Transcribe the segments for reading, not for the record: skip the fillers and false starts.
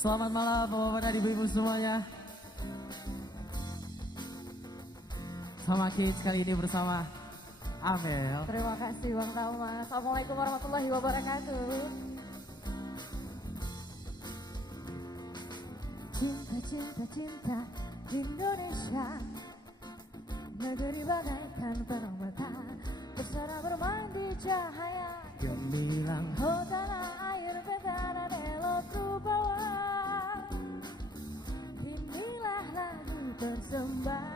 Selamat malam bapak-bapak dan ibu-ibu semuanya. Sama Kids kali ini bersama Amel. Terima kasih Bang Tama. Assalamualaikum warahmatullahi wabarakatuh. Cinta, cinta, cinta Indonesia, negeri bagaikan permata, bersara bermain di cahaya Gemilang oh tanah air negara elokku bawa. Inilah lagu persembahan.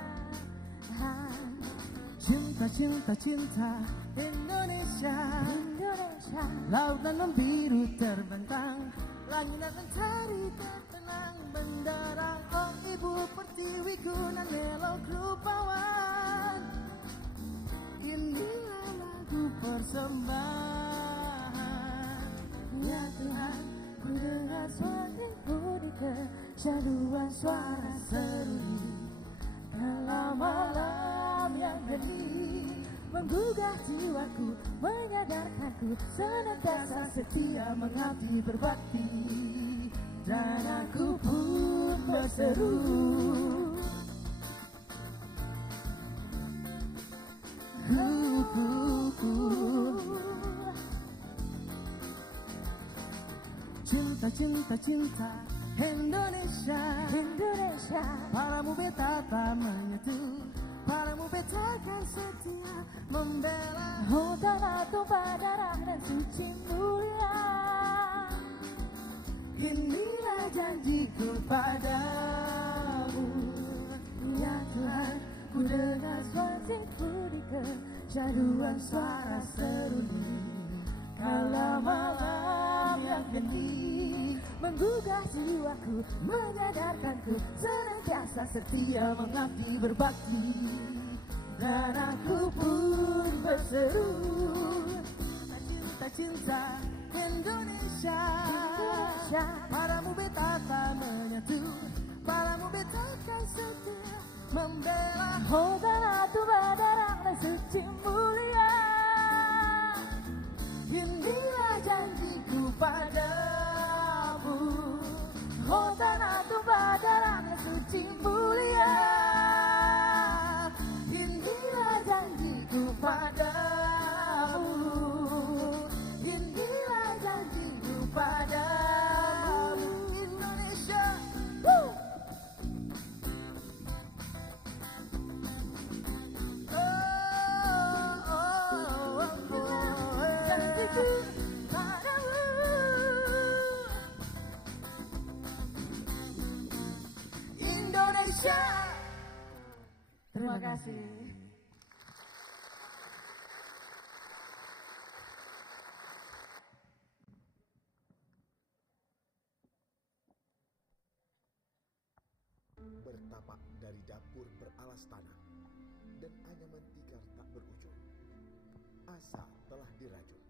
cinta, cinta, cinta Indonesia. Indonesia, Lautan membiru terbentang, langit dan mentari tertenang, bendera oh ibu pertiwiku nan elok rupawan. Inilah lagu persembahan. ya Tuhan, ku dengar suaramu di kecaduan suara seruling. Kala malam yang hening menggugah jiwaku, menyadarkanku senantiasa setia mengabdi berbakti, dan aku pun berseru. Cinta, cinta, cinta Indonesia. Indonesia, Paramu beta tak menyatu, paramu beta kan setia membela. oh tanah tumpah darah dan suci mulia. Inilah janjiku padamu. Ya Tuhan, ku dengar suaramu di kecaduan suara seruling. Kala malam yang hening menggugah jiwaku, menyadarkanku senantiasa setia mengabdi berbakti, dan aku pun berseru. Cinta, cinta Indonesia. Indonesia, Paramu beta tak menyatu, paramu beta kan setia membela. oh tanah tumpah darah dan suci mulia. Inilah janjiku padamu. Oh tanah tumpah darah dan suci mulia. Inilah janjiku padamu. Inilah janjiku padamu. Indonesia. Woo! Janjiku padamu. Indonesia. Terima kasih. Bertapak dari dapur beralas tanah dan anyaman tikar tak berujung. Asa telah dirajut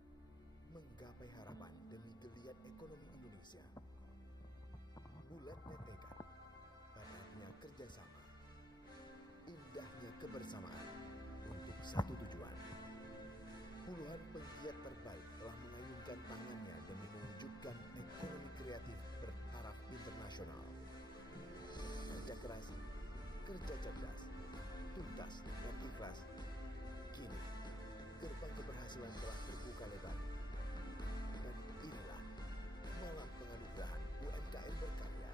menggapai harapan demi geliat ekonomi Indonesia. Bulatnya tekad, eratnya kerjasama, indahnya kebersamaan untuk satu tujuan. Puluhan penggiat terbaik telah mengayunkan tangannya demi mewujudkan ekonomi kreatif bertaraf internasional. Kerja keras, kerja cerdas, tuntas dan ikhlas. Kini, gerbang keberhasilan telah terbuka lebar. Dan inilah malam penganugerahan UMKM berkarya.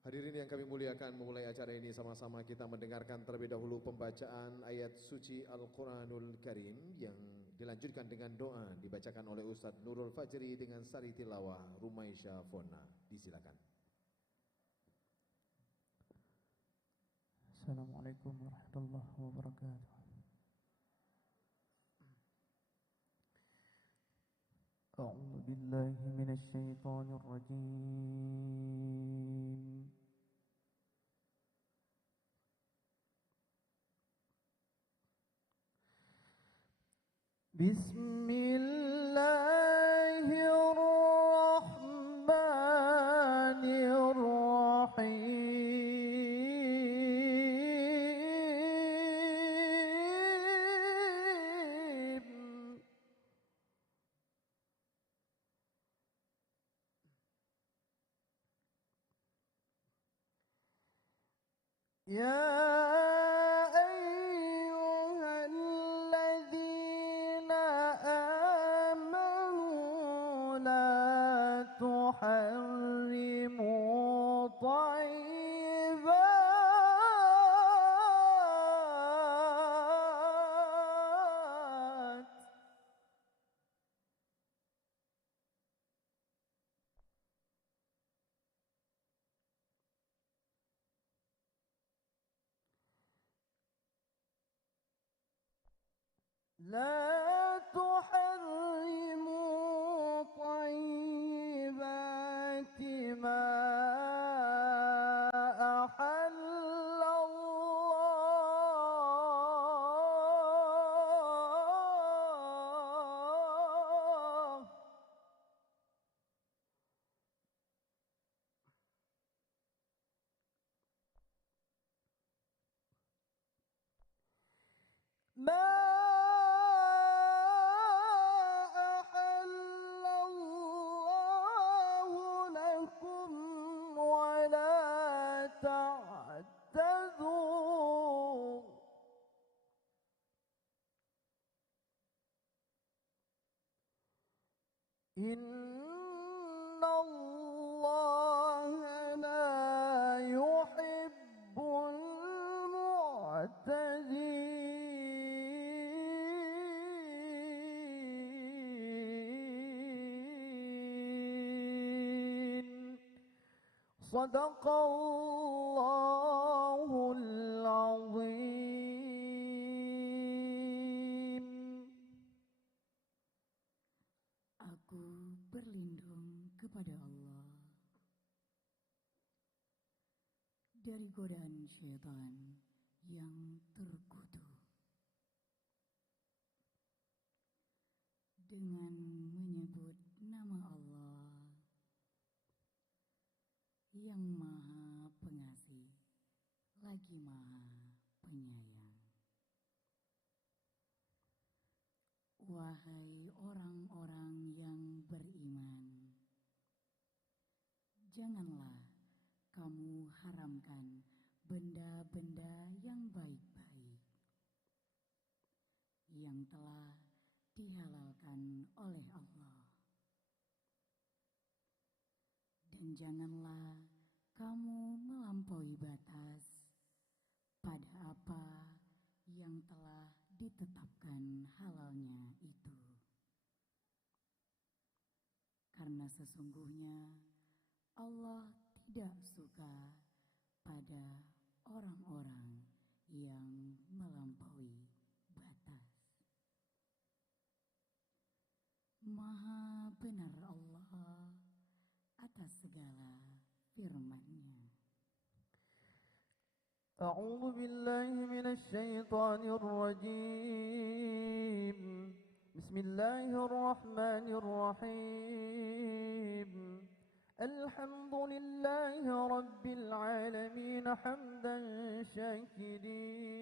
Hadirin yang kami muliakan, memulai acara ini sama-sama kita mendengarkan terlebih dahulu pembacaan ayat suci Al-Quranul Karim yang dilanjutkan dengan doa dibacakan oleh Ustadz Nurul Fajri dengan sari tilawah Rumaisya Fona. Disilakan. Assalamualaikum warahmatullahi wabarakatuh. A'udzu billahi minasy syaithanir rajim. Bismillahirrahmanirrahim. يا أيها الذين آمنوا لا تحرموا طيبات لا تحرموا طيبات ما أحل الله ما أحل الله لكم ولا تعتدوا إن الله لا يحب المعتدين صدق الله العظيم. Aku berlindung kepada Allah dari godaan syaitan yang terkutuk. Dengan menyebut nama Allah yang Maha Pengasih lagi Maha Penyayang. Wahai orang-orang yang beriman, janganlah kamu haramkan benda-benda yang baik-baik yang telah dihalalkan oleh Allah. Dan janganlah kamu melampaui batas pada apa yang telah ditetapkan halalnya itu. Karena sesungguhnya Allah tidak suka pada orang-orang yang melampaui batas. Maha benar Allah atas segala firman-Nya. أعوذ بالله من الشيطان الرجيم. بسم الله الرحمن الرحيم. الحمد لله رب العالمين حمدا شاكرين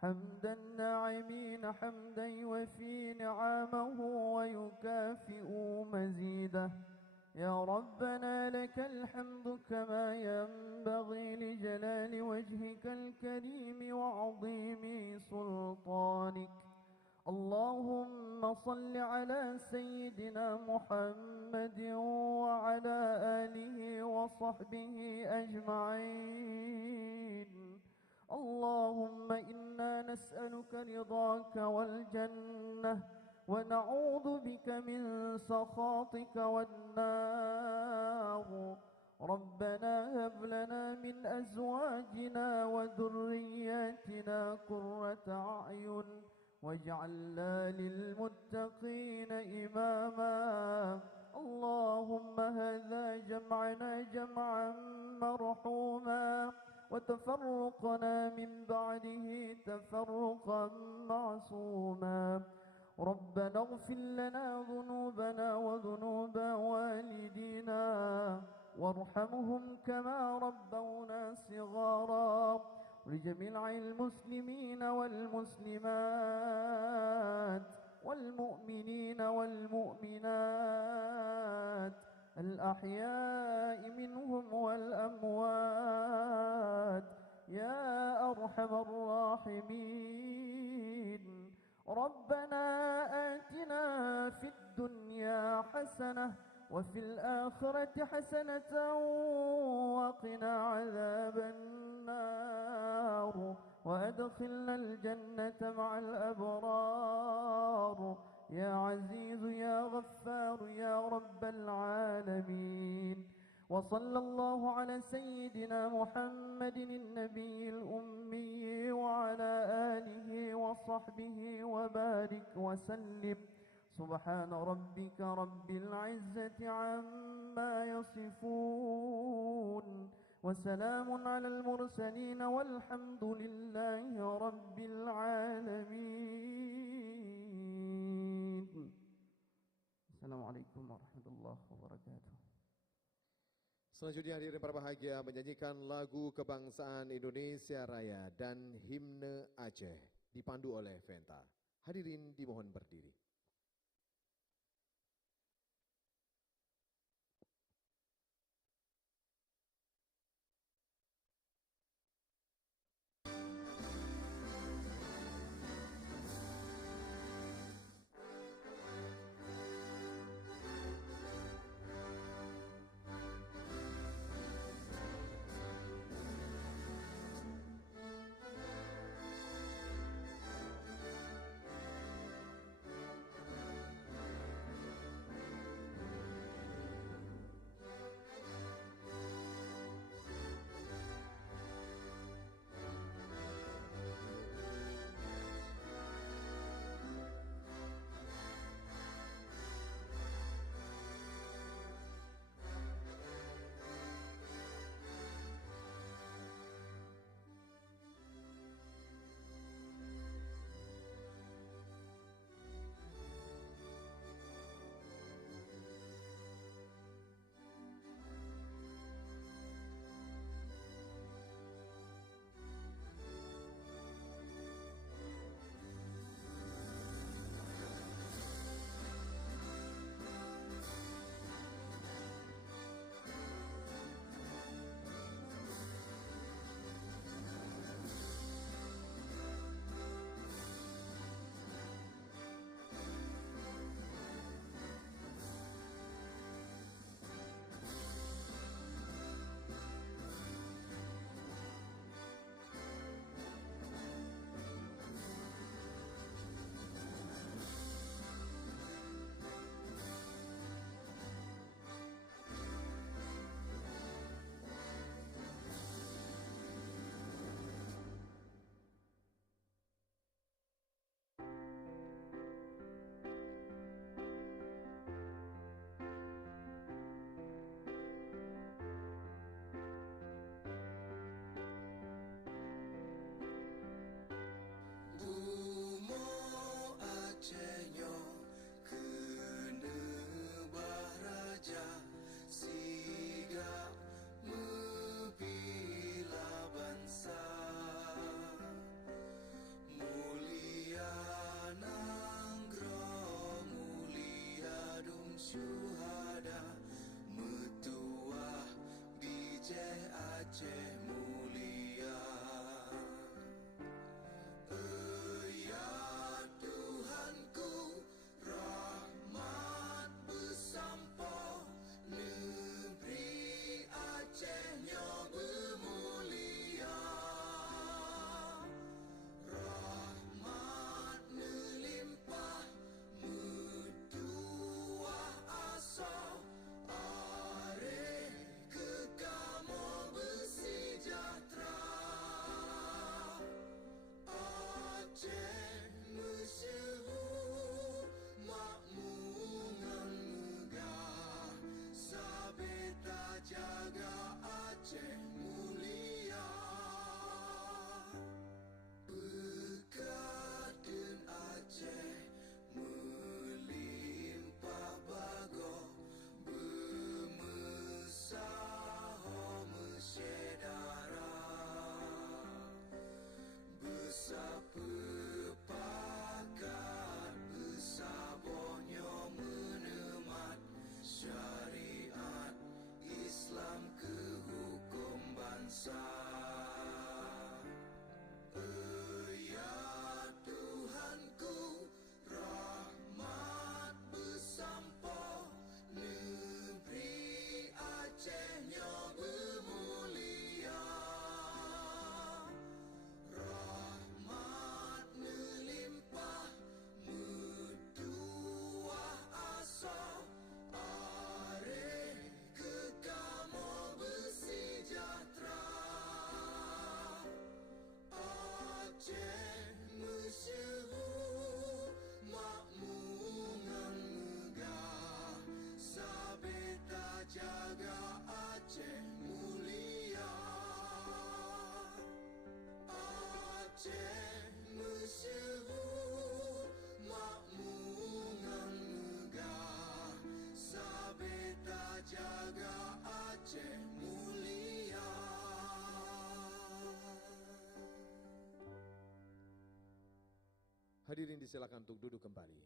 حمدا ناعمين حمدا يوفي نعمه ويكافئ مزيده. يا ربنا لك الحمد كما ينبغي لجلال وجهك الكريم وعظيم سلطانك. اللهم صل على سيدنا محمد وعلى آله وصحبه أجمعين. اللهم إنا نسألك رضاك والجنة ونعوذ بك من سخطك والنار. ربنا هب لنا من أزواجنا وذرياتنا قرة أعين واجعلنا للمتقين إماما. اللهم هذا جمعنا جمعا مرحوما وتفرقنا من بعده تفرقا معصوما. ربنا اغفر لنا ذنوبنا وذنوب والدينا وارحمهم كما ربونا صغارا. ولجميع المسلمين والمسلمات والمؤمنين والمؤمنات الأحياء منهم والأموات أرحم الراحمين. ربنا آتنا في الدنيا حسنة وفي الآخرة حسنة وقنا عذاب النار وأدخلنا الجنة مع الأبرار يا عزيز يا غفار يا رب العالمين. وصلى الله على سيدنا محمد النبي الأمي وعلى آله وصحبه وبارك وسلم. سبحان ربك رب العزة عما يصفون وسلام على المرسلين والحمد لله رب العالمين. السلام عليكم ورحمة الله وبركاته. Selanjutnya hadirin berbahagia menyanyikan lagu kebangsaan Indonesia Raya dan himne Aceh dipandu oleh Venta. Hadirin dimohon berdiri. Hadirin disilakan untuk duduk kembali.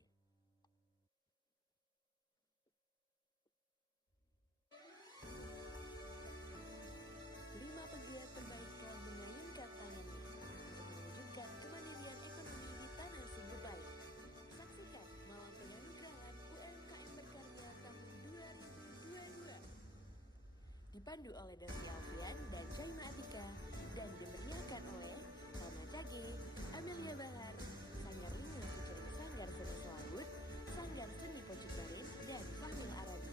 Lima pegiat kebaikan mengayunkan tangannya untuk mewujudkan kemandirian ekonomi di tanah sumber baik. Saksikan Malam Penganugerahan UMKM Berkarya tahun 2022. Dipandu oleh Devi Alfian dan Jaima Atika dan dimeriahkan oleh Rama Cage, Amelia Bahar, Sanggar Lini featuring Sanggar Seni Selaut, Sanggar Seni Pocok Baris, dan Fahmi Arabi.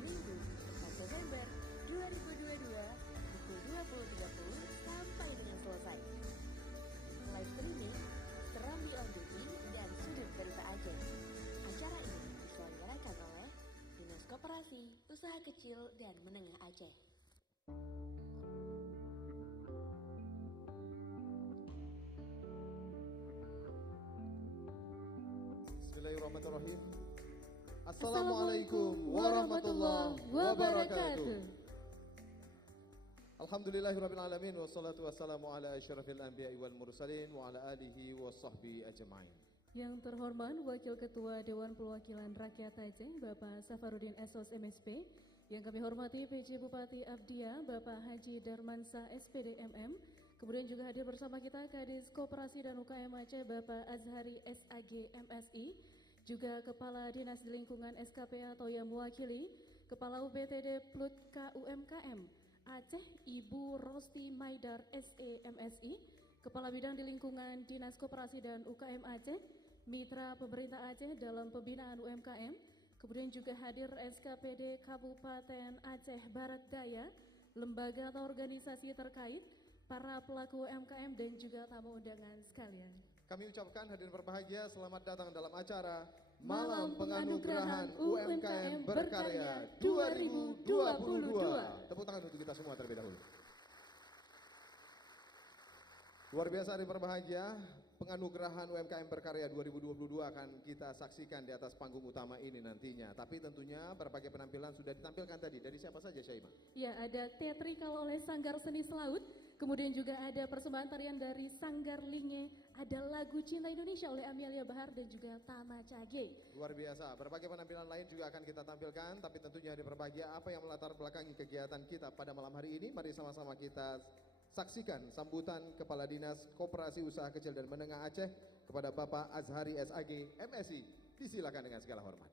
Minggu 4 November 2022 pukul 20.30 sampai dengan selesai. Live streaming, Serambi on Duty, dan Sudut Berita Aceh. Acara ini diselenggarakan oleh Dinas Koperasi, Usaha Kecil dan Menengah Aceh. Bismillahirrahmanirrahim. Assalamualaikum warahmatullahi wabarakatuh. Alhamdulillahirrabbilalamin. Wassalatu wassalamu ala asyrafil anbiya'i wal mursalin wa ala alihi wa sahbihi ajma'in. Yang terhormat Wakil Ketua Dewan Perwakilan Rakyat Aceh, Bapak Safarudin SOS MSP. Yang kami hormati PJ Bupati Abdia, Bapak Haji Darmansa SPD MM. Kemudian juga hadir bersama kita Kadis Koperasi dan UKM Aceh, Bapak Azhari SAG MSI. Juga Kepala Dinas di Lingkungan SKP atau yang mewakili, Kepala UPTD Plut KUMKM Aceh, Ibu Rosti Maidar SE MSI, Kepala Bidang di Lingkungan Dinas Koperasi dan UKM Aceh, Mitra Pemerintah Aceh dalam pembinaan UMKM, kemudian juga hadir SKPD Kabupaten Aceh Barat Daya, lembaga atau organisasi terkait, para pelaku UMKM dan juga tamu undangan sekalian. Kami ucapkan hadirin berbahagia, selamat datang dalam acara Malam Penganugerahan UMKM Berkarya 2022. Tepuk tangan untuk kita semua terlebih dahulu. Luar biasa hadirin berbahagia, Penganugerahan UMKM Berkarya 2022 akan kita saksikan di atas panggung utama ini nantinya. Tapi tentunya berbagai penampilan sudah ditampilkan tadi. Dari siapa saja, Syaima? Ya, ada teatrikal oleh Sanggar Seni Selaut, kemudian juga ada persembahan tarian dari Sanggar Linge, ada lagu Cinta Indonesia oleh Amelia Bahar dan juga Tama Cage. Luar biasa, berbagai penampilan lain juga akan kita tampilkan. Tapi tentunya hadirin berbahagia, apa yang melatar belakangi kegiatan kita pada malam hari ini? Mari sama-sama kita saksikan sambutan Kepala Dinas Koperasi Usaha Kecil dan Menengah Aceh kepada Bapak Azhari SAG MSI. Disilakan dengan segala hormat.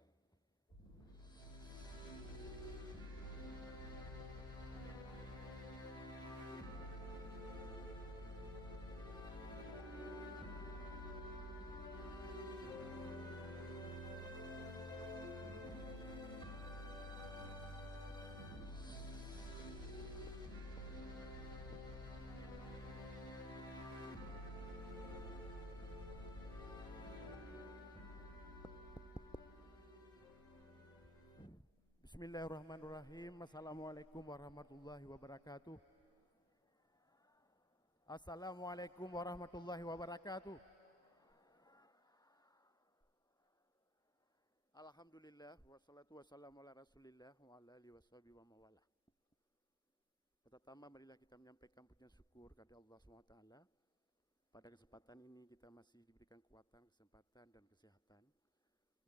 Bismillahirrahmanirrahim. Assalamualaikum warahmatullahi wabarakatuh. Assalamualaikum warahmatullahi wabarakatuh. Alhamdulillah wassalatu wassalamu ala rasulillah wa ala alihi washabihi wa mawalah. Pertama marilah kita menyampaikan pujian syukur kepada Allah SWT. Pada kesempatan ini kita masih diberikan kekuatan, kesempatan dan kesehatan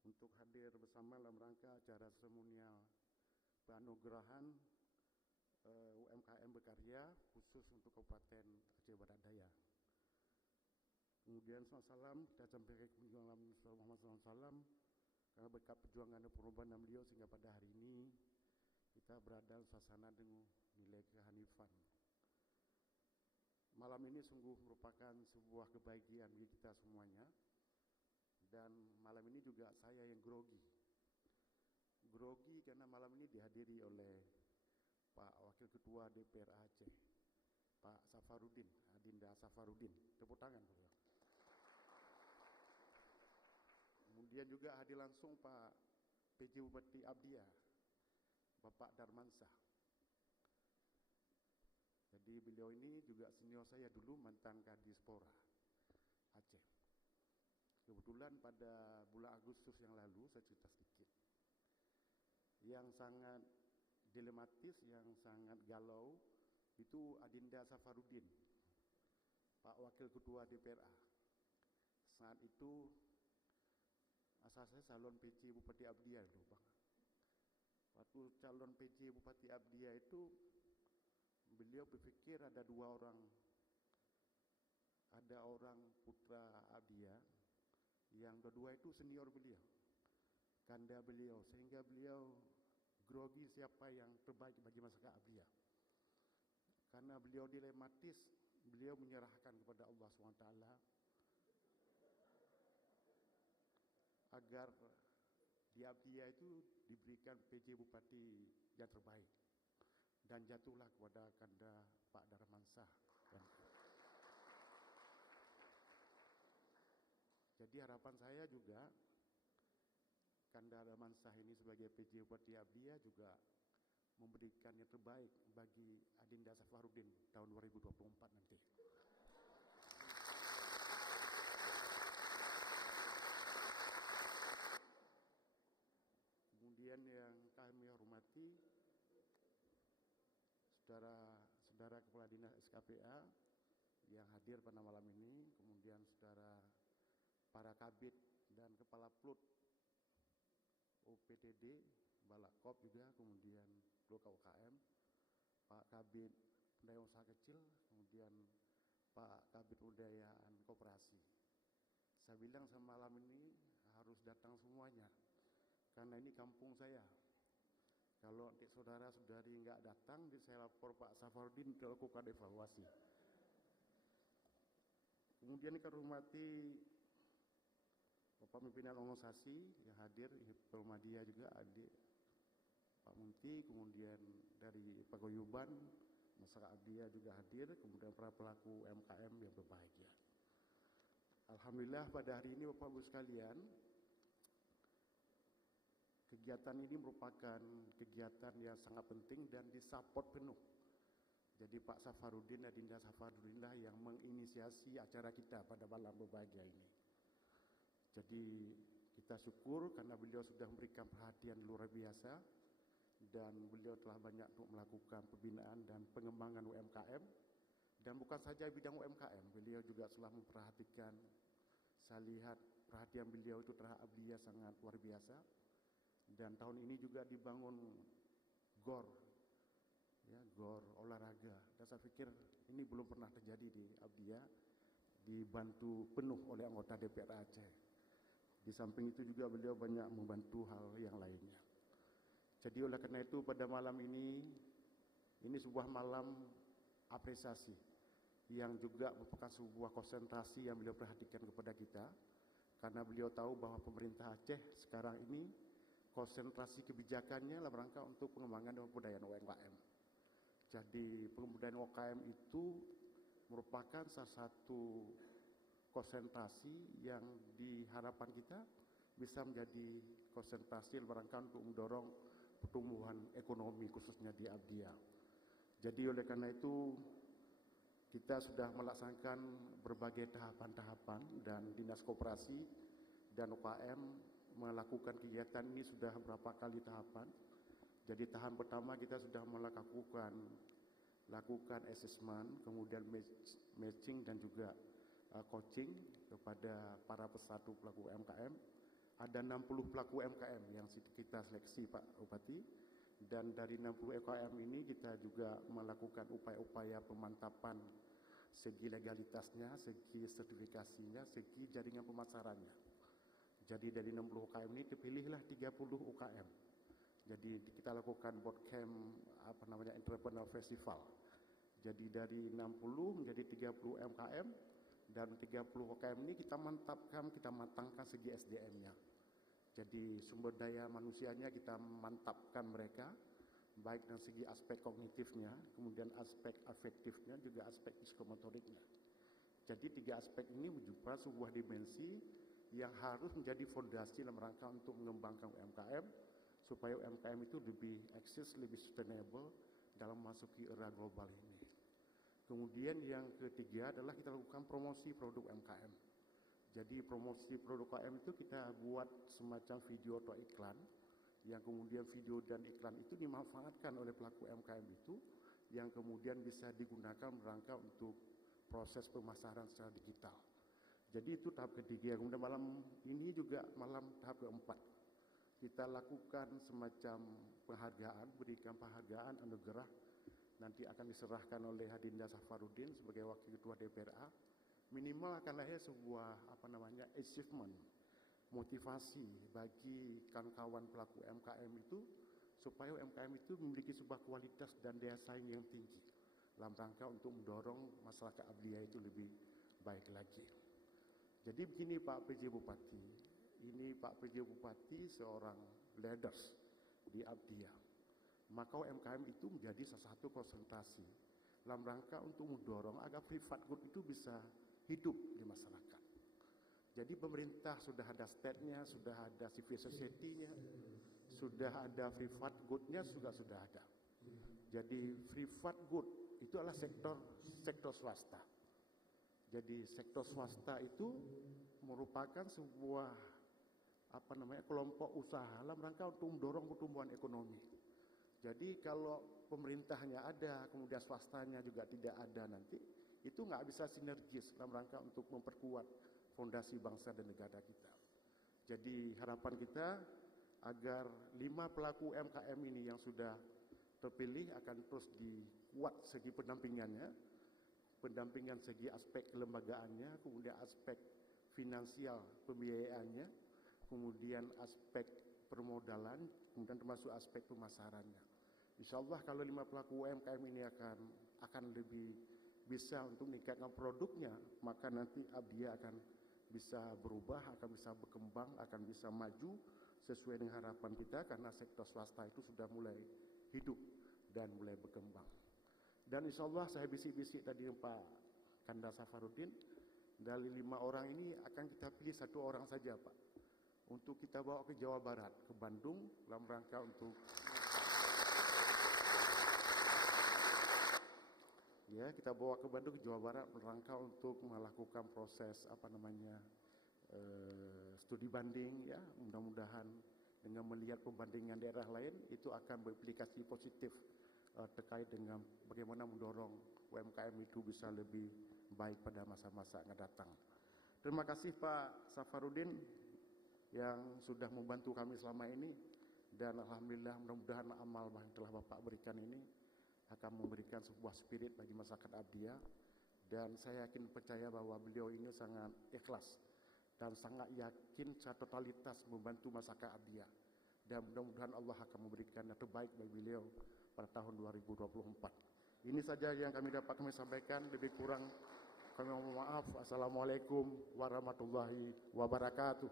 untuk hadir bersama dalam rangka acara seremonial penganugerahan UMKM Berkarya khusus untuk Kabupaten Aceh Barat Daya. Kemudian salam kita sampaikan kepada Muhammad SAW karena berkat perjuangan dan pengorbanan beliau sehingga pada hari ini kita berada dalam suasana dengan nilai kehanifan. Malam ini sungguh merupakan sebuah kebahagiaan bagi kita semuanya. Dan malam ini juga saya yang grogi karena malam ini dihadiri oleh Pak Wakil Ketua DPR Aceh, Pak Safarudin, Adinda Safarudin. Tepuk tangan. Kemudian juga hadir langsung Pak PJ Bupati Abdia, Bapak Darmansa. Jadi beliau ini juga senior saya dulu, mantan Kadispora Aceh. Kebetulan pada bulan Agustus yang lalu, saya cerita sedikit, yang sangat dilematis, yang sangat galau, itu Adinda Safarudin, Pak Wakil Ketua DPRA. saat itu asal saya calon PJ Bupati Abdiya dulu Bang. Waktu calon PJ Bupati Abdiya itu beliau berpikir ada orang putra Abdiya yang kedua itu senior beliau, kanda beliau, sehingga beliau grogi siapa yang terbaik bagi masyarakat Abdiya. Karena beliau dilematis, beliau menyerahkan kepada Allah SWT agar di Abdiya itu diberikan PJ Bupati yang terbaik, dan jatuhlah kepada kanda Pak Darmansah. Jadi harapan saya juga kanda Darmansah ini sebagai PJ Bupati Abdiya juga memberikan yang terbaik bagi Adinda Safarudin tahun 2024 nanti. Kemudian yang kami hormati saudara Kepala Dinas SKPA yang hadir pada malam ini, kemudian saudara para kabid dan kepala plut OPTD, Balakop juga, kemudian Blok UKM, Pak Kabid Pendaya Usaha Kecil, kemudian Pak Kabid Budayaan Koperasi. Saya bilang semalam ini harus datang semuanya, karena ini kampung saya. Kalau saudara-saudari nggak datang, saya lapor Pak Safarudin ke lakukan evaluasi. Kemudian kami hormati Bapak pimpinan organisasi yang hadir, Permadia juga adik Pak Munti, kemudian dari Paguyuban, masyarakat Abdiya juga hadir, kemudian para pelaku UMKM yang berbahagia. Alhamdulillah pada hari ini Bapak Ibu sekalian, kegiatan ini merupakan kegiatan yang sangat penting dan disupport penuh. Jadi Pak Safarudin, Adinda Safarudin lah yang menginisiasi acara kita pada malam berbahagia ini. Jadi kita syukur karena beliau sudah memberikan perhatian luar biasa, dan beliau telah banyak untuk melakukan pembinaan dan pengembangan UMKM, dan bukan saja bidang UMKM, beliau juga telah memperhatikan. Saya lihat perhatian beliau itu terhadap Abdiya sangat luar biasa, dan tahun ini juga dibangun GOR, ya, GOR olahraga, dan saya pikir ini belum pernah terjadi di Abdiya, dibantu penuh oleh anggota DPR Aceh. Di samping itu juga beliau banyak membantu hal yang lainnya. Jadi oleh karena itu pada malam ini sebuah malam apresiasi yang juga merupakan sebuah konsentrasi yang beliau perhatikan kepada kita, karena beliau tahu bahwa pemerintah Aceh sekarang ini konsentrasi kebijakannya dalam rangka untuk pengembangan dan pemberdayaan UMKM. Jadi pemberdayaan UMKM itu merupakan salah satu konsentrasi yang diharapkan kita bisa menjadi konsentrasi dalam rangka untuk mendorong pertumbuhan ekonomi khususnya di Abdiya. Jadi oleh karena itu kita sudah melaksanakan berbagai tahapan-tahapan, dan Dinas Koperasi dan UKM melakukan kegiatan ini sudah beberapa kali tahapan. Jadi tahap pertama kita sudah melakukan assessment, kemudian matching dan juga coaching kepada para peserta pelaku UMKM. Ada 60 pelaku UMKM yang kita seleksi Pak Bupati, dan dari 60 UMKM ini kita juga melakukan upaya-upaya pemantapan segi legalitasnya, segi sertifikasinya, segi jaringan pemasarannya. Jadi dari 60 UKM ini dipilihlah 30 UKM. Jadi kita lakukan bootcamp entrepreneur festival. Jadi dari 60 menjadi 30 UMKM, dan 30 UKM ini kita matangkan segi SDM-nya. Jadi sumber daya manusianya kita mantapkan mereka, baik dari segi aspek kognitifnya, kemudian aspek afektifnya, juga aspek psikomotoriknya. Jadi 3 aspek ini merupakan sebuah dimensi yang harus menjadi fondasi dalam rangka untuk mengembangkan UMKM, supaya UMKM itu lebih eksis, lebih sustainable dalam memasuki era global ini. Kemudian yang ketiga adalah kita lakukan promosi produk UMKM. Jadi promosi produk UMKM itu kita buat semacam video atau iklan, yang kemudian video dan iklan itu dimanfaatkan oleh pelaku UMKM itu, yang kemudian bisa digunakan rangka untuk proses pemasaran secara digital. Jadi itu tahap ketiga. Kemudian malam ini juga malam tahap keempat. Kita lakukan semacam penghargaan, berikan penghargaan anugerah. Nanti akan diserahkan oleh Hadinda Safarudin sebagai Wakil Ketua DPRA. Minimal akan lahir sebuah achievement, motivasi bagi kawan-kawan pelaku UMKM itu supaya UMKM itu memiliki sebuah kualitas dan daya saing yang tinggi dalam rangka untuk mendorong masyarakat Abdiya itu lebih baik lagi. Jadi begini Pak PJ Bupati, ini Pak PJ Bupati seorang leaders di Abdiya. Maka UMKM itu menjadi salah satu konsentrasi dalam rangka untuk mendorong agar privat good itu bisa hidup di masyarakat. Jadi pemerintah sudah ada state-nya, sudah ada civil society-nya, sudah ada privat good-nya sudah ada. Jadi privat good itu adalah sektor swasta. Jadi sektor swasta itu merupakan sebuah kelompok usaha dalam rangka untuk mendorong pertumbuhan ekonomi. Jadi kalau pemerintahnya ada, kemudian swastanya juga tidak ada nanti, itu nggak bisa sinergis dalam rangka untuk memperkuat fondasi bangsa dan negara kita. Jadi harapan kita agar 5 pelaku UMKM ini yang sudah terpilih akan terus dikuat segi pendampingannya, pendampingan segi aspek kelembagaannya, kemudian aspek finansial pembiayaannya, kemudian aspek permodalan, kemudian termasuk aspek pemasarannya. Insyaallah kalau 5 pelaku UMKM ini akan lebih bisa untuk meningkatkan produknya, maka nanti Abdiya akan bisa berubah, akan bisa berkembang, akan bisa maju sesuai dengan harapan kita karena sektor swasta itu sudah mulai hidup dan mulai berkembang. Dan insyaallah saya bisik-bisik tadi Pak Kanda Safarudin, dari 5 orang ini akan kita pilih 1 orang saja Pak, untuk kita bawa ke Jawa Barat, ke Bandung dalam rangka untuk kita bawa ke Bandung, ke Jawa Barat rangka untuk melakukan proses studi banding ya. Mudah-mudahan dengan melihat pembandingan daerah lain itu akan berimplikasi positif terkait dengan bagaimana mendorong UMKM itu bisa lebih baik pada masa-masa yang akan datang. Terima kasih Pak Safarudin yang sudah membantu kami selama ini, dan alhamdulillah mudah-mudahan amal yang telah Bapak berikan ini akan memberikan sebuah spirit bagi masyarakat Abdiya, dan saya yakin percaya bahwa beliau ini sangat ikhlas dan sangat yakin secara totalitas membantu masyarakat Abdiya, dan mudah-mudahan Allah akan memberikan yang terbaik bagi beliau pada tahun 2024. Ini saja yang dapat kami sampaikan, lebih kurang kami mohon maaf. Assalamualaikum warahmatullahi wabarakatuh.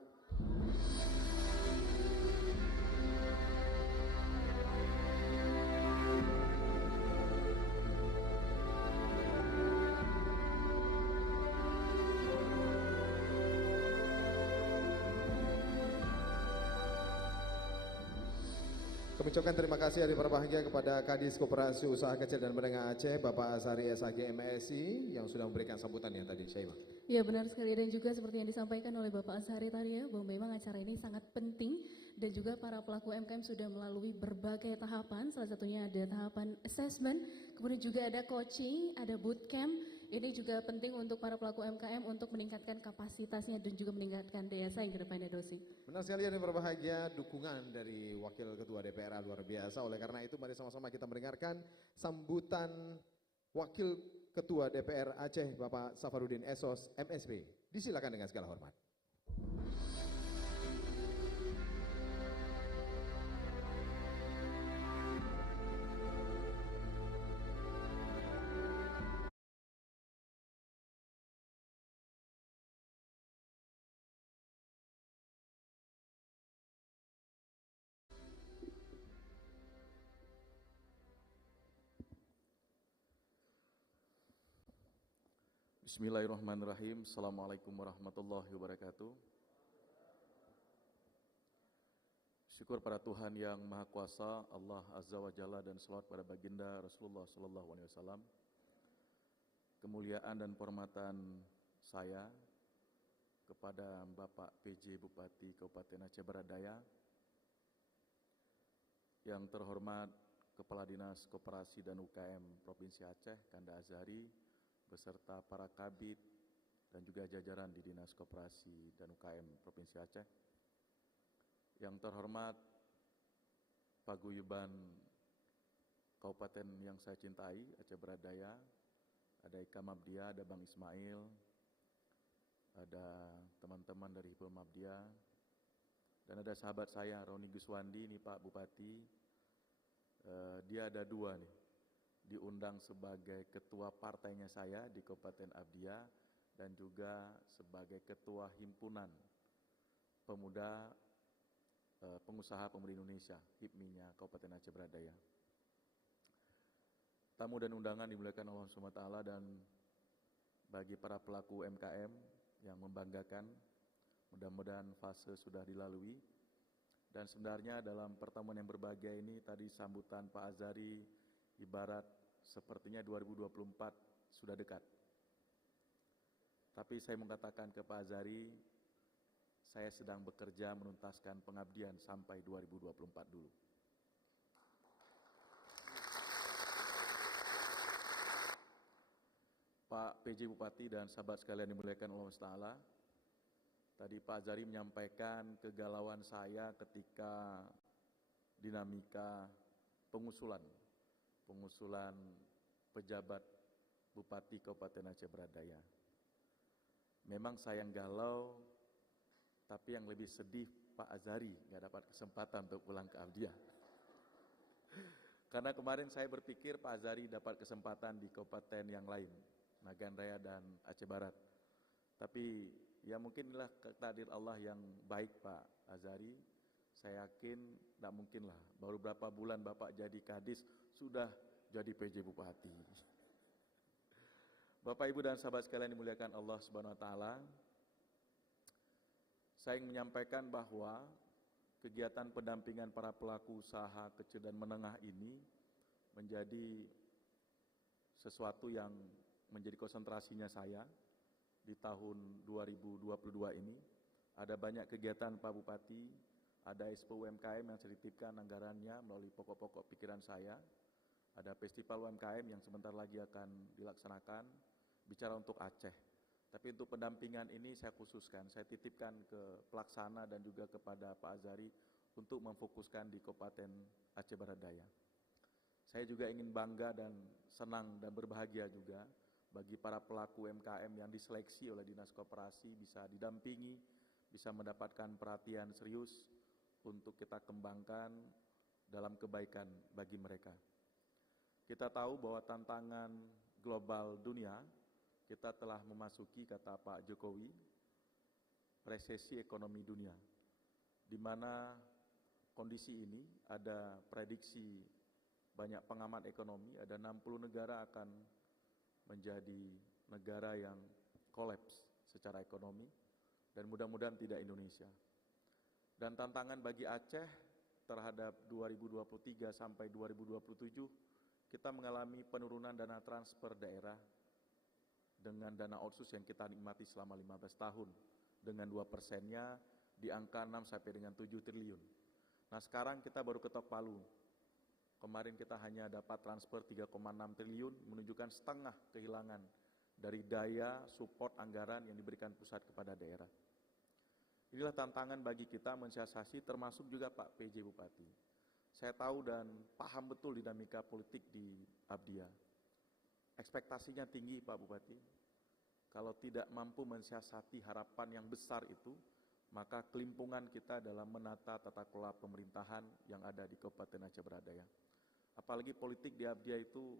Kami ucapkan terima kasih yang berbahagia kepada Kadis Koperasi Usaha Kecil dan Menengah Aceh, Bapak Azhari SAG MSI, yang sudah memberikan sambutannya tadi, Syaimah. Ya benar sekali, dan juga seperti yang disampaikan oleh Bapak Azhari tadi ya, bahwa memang acara ini sangat penting dan juga para pelaku UMKM sudah melalui berbagai tahapan, salah satunya ada tahapan assessment, kemudian juga ada coaching, ada bootcamp. Ini juga penting untuk para pelaku UMKM untuk meningkatkan kapasitasnya dan juga meningkatkan daya saing ke depannya, Dosi. Benar sekali yang berbahagia, dukungan dari Wakil Ketua DPR luar biasa. Oleh karena itu mari sama-sama kita mendengarkan sambutan Wakil Ketua DPR Aceh Bapak Safarudin Esos MSP. Disilakan dengan segala hormat. Bismillahirrahmanirrahim. Assalamualaikum warahmatullahi wabarakatuh. Syukur pada Tuhan yang Maha Kuasa, Allah Azza wa Jalla, dan selawat pada baginda Rasulullah Sallallahu Alaihi Wasallam. Kemuliaan dan penghormatan saya kepada Bapak PJ Bupati Kabupaten Aceh Barat Daya, yang terhormat Kepala Dinas Koperasi dan UKM Provinsi Aceh Kanda Azhari, beserta para kabid dan juga jajaran di Dinas Koperasi dan UKM Provinsi Aceh. Yang terhormat Paguyuban Kabupaten yang saya cintai, Aceh Beradaya, ada Ika Mabdia, ada Bang Ismail, ada teman-teman dari Hipul Mabdia, dan ada sahabat saya Roni Guswandi, nih Pak Bupati. Dia ada 2 nih, diundang sebagai ketua partainya saya di Kabupaten Abdia dan juga sebagai ketua himpunan pemuda pengusaha pemuda Indonesia, HIPMI-nya Kabupaten Aceh Beradaya. Tamu dan undangan dimuliakan Allah SWT, dan bagi para pelaku UMKM yang membanggakan, mudah-mudahan fase sudah dilalui. Dan sebenarnya dalam pertemuan yang berbahagia ini tadi sambutan Pak Azhari ibarat sepertinya 2024 sudah dekat. Tapi saya mengatakan ke Pak Azhari, saya sedang bekerja menuntaskan pengabdian sampai 2024 dulu. Pak PJ Bupati dan sahabat sekalian dimuliakan Allah SWT, tadi Pak Azhari menyampaikan kegalauan saya ketika dinamika pengusulan pejabat Bupati Kabupaten Aceh Beradaya. Memang saya yang galau, tapi yang lebih sedih Pak Azhari nggak dapat kesempatan untuk pulang ke Abdia. Karena kemarin saya berpikir Pak Azhari dapat kesempatan di kabupaten yang lain, Nagan Raya dan Aceh Barat. Tapi ya mungkin inilah takdir Allah yang baik Pak Azhari. Saya yakin tidak mungkin lah, baru berapa bulan Bapak jadi Kadis sudah jadi PJ Bupati. Bapak Ibu dan sahabat sekalian dimuliakan Allah Subhanahu wa taala. Saya ingin menyampaikan bahwa kegiatan pendampingan para pelaku usaha kecil dan menengah ini menjadi sesuatu yang menjadi konsentrasinya saya di tahun 2022 ini. Ada banyak kegiatan Pak Bupati, ada Expo UMKM yang saya titipkan anggarannya melalui pokok-pokok pikiran saya. Ada festival UMKM yang sebentar lagi akan dilaksanakan, bicara untuk Aceh. Tapi untuk pendampingan ini saya khususkan, saya titipkan ke pelaksana dan juga kepada Pak Azhari untuk memfokuskan di Kabupaten Aceh Beradaya. Saya juga ingin bangga dan senang dan berbahagia juga bagi para pelaku UMKM yang diseleksi oleh Dinas Koperasi bisa didampingi, bisa mendapatkan perhatian serius untuk kita kembangkan dalam kebaikan bagi mereka. Kita tahu bahwa tantangan global dunia, kita telah memasuki, kata Pak Jokowi, resesi ekonomi dunia, di mana kondisi ini ada prediksi banyak pengamat ekonomi, ada 60 negara akan menjadi negara yang kolaps secara ekonomi, dan mudah-mudahan tidak Indonesia. Dan tantangan bagi Aceh terhadap 2023 sampai 2027, kita mengalami penurunan dana transfer daerah dengan dana otsus yang kita nikmati selama 15 tahun, dengan 2%-nya di angka 6 sampai dengan 7 triliun. Nah sekarang kita baru ketok palu. Kemarin kita hanya dapat transfer 3,6 triliun, menunjukkan setengah kehilangan dari daya support anggaran yang diberikan pusat kepada daerah. Inilah tantangan bagi kita mensiasati, termasuk juga Pak PJ Bupati. Saya tahu dan paham betul dinamika politik di Abdia. Ekspektasinya tinggi Pak Bupati. Kalau tidak mampu mensiasati harapan yang besar itu, maka kelimpungan kita dalam menata tata kelola pemerintahan yang ada di Kabupaten Aceh Beradaya. Apalagi politik di Abdia itu,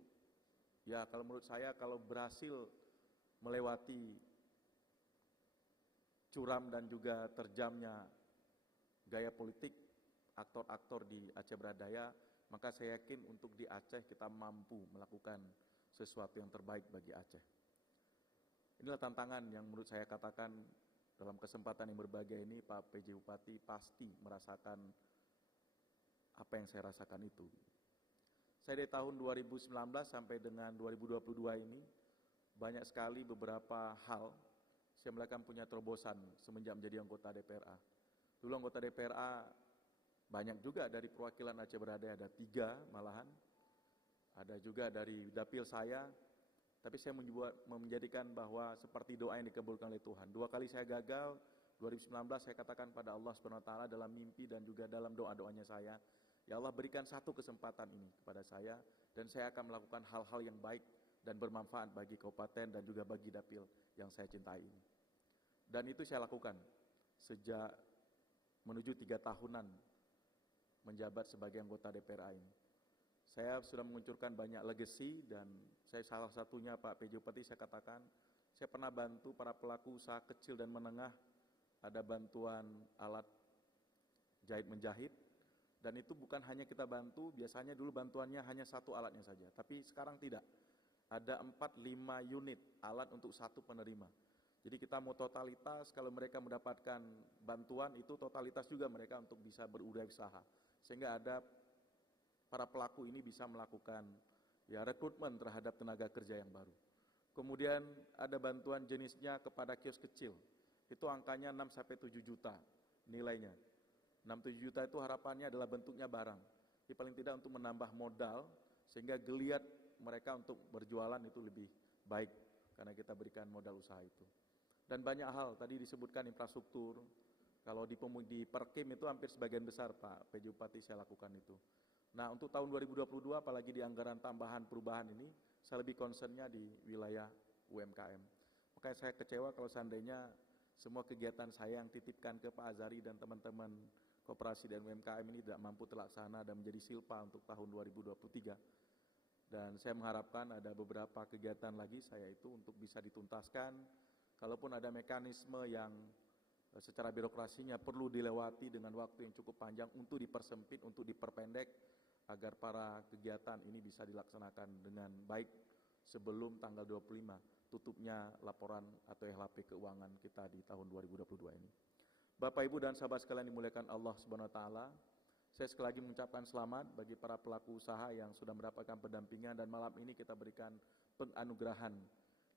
ya kalau menurut saya kalau berhasil melewati curam dan juga terjamnya gaya politik aktor-aktor di Aceh Beradaya, maka saya yakin untuk di Aceh kita mampu melakukan sesuatu yang terbaik bagi Aceh. Inilah tantangan yang menurut saya katakan dalam kesempatan yang berbahagia ini, Pak PJ Bupati pasti merasakan apa yang saya rasakan itu. Saya dari tahun 2019 sampai dengan 2022 ini, banyak sekali beberapa hal saya melakukan punya terobosan semenjak menjadi anggota DPRA. Dulu anggota DPRA banyak juga dari perwakilan Aceh Beradaya, ada 3 malahan. Ada juga dari dapil saya, tapi saya menjadikan bahwa seperti doa yang dikabulkan oleh Tuhan. 2 kali saya gagal, 2019 saya katakan pada Allah Subhanahu wa taala dalam mimpi dan juga dalam doa-doanya saya, ya Allah berikan satu kesempatan ini kepada saya dan saya akan melakukan hal-hal yang baik dan bermanfaat bagi kabupaten dan juga bagi dapil yang saya cintai ini. Dan itu saya lakukan sejak menuju 3 tahunan menjabat sebagai anggota DPRA ini. Saya sudah menguncurkan banyak legacy dan saya salah satunya Pak PJ Bupati, saya katakan saya pernah bantu para pelaku usaha kecil dan menengah, ada bantuan alat jahit menjahit, dan itu bukan hanya kita bantu, biasanya dulu bantuannya hanya satu alatnya saja, tapi sekarang tidak, ada 4-5 unit alat untuk satu penerima. Jadi kita mau totalitas, kalau mereka mendapatkan bantuan itu totalitas juga mereka untuk bisa berwirausaha, sehingga ada para pelaku ini bisa melakukan ya rekrutmen terhadap tenaga kerja yang baru. Kemudian ada bantuan jenisnya kepada kios kecil, itu angkanya 6-7 juta nilainya. 6-7 juta itu harapannya adalah bentuknya barang, jadi paling tidak untuk menambah modal sehingga geliat mereka untuk berjualan itu lebih baik karena kita berikan modal usaha itu. Dan banyak hal, tadi disebutkan infrastruktur, kalau di Perkim itu hampir sebagian besar Pak PJ Bupati saya lakukan itu. Nah untuk tahun 2022 apalagi di anggaran tambahan perubahan ini, saya lebih concernnya di wilayah UMKM. Makanya saya kecewa kalau seandainya semua kegiatan saya yang titipkan ke Pak Azari dan teman-teman koperasi dan UMKM ini tidak mampu terlaksana dan menjadi silpa untuk tahun 2023. Dan saya mengharapkan ada beberapa kegiatan lagi saya itu untuk bisa dituntaskan. Kalaupun ada mekanisme yang secara birokrasinya perlu dilewati dengan waktu yang cukup panjang untuk dipersempit, untuk diperpendek, agar para kegiatan ini bisa dilaksanakan dengan baik sebelum tanggal 25 tutupnya laporan atau LHP keuangan kita di tahun 2022 ini. Bapak Ibu dan sahabat sekalian dimuliakan Allah Subhanahu wa taala, saya sekali lagi mengucapkan selamat bagi para pelaku usaha yang sudah mendapatkan pendampingan dan malam ini kita berikan penganugerahan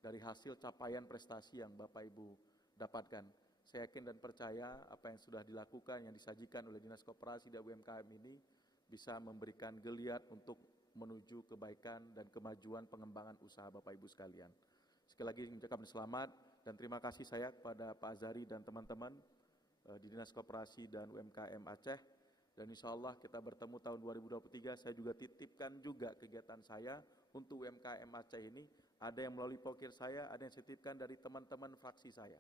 dari hasil capaian prestasi yang Bapak Ibu dapatkan. Saya yakin dan percaya apa yang sudah dilakukan, yang disajikan oleh Dinas Koperasi dan UMKM ini bisa memberikan geliat untuk menuju kebaikan dan kemajuan pengembangan usaha Bapak Ibu sekalian. Sekali lagi mengucapkan selamat dan terima kasih saya kepada Pak Azari dan teman-teman di Dinas Koperasi dan UMKM Aceh. Dan insya Allah kita bertemu tahun 2023, saya juga titipkan juga kegiatan saya untuk UMKM Aceh ini. Ada yang melalui pokir saya, ada yang saya titipkan dari teman-teman fraksi saya.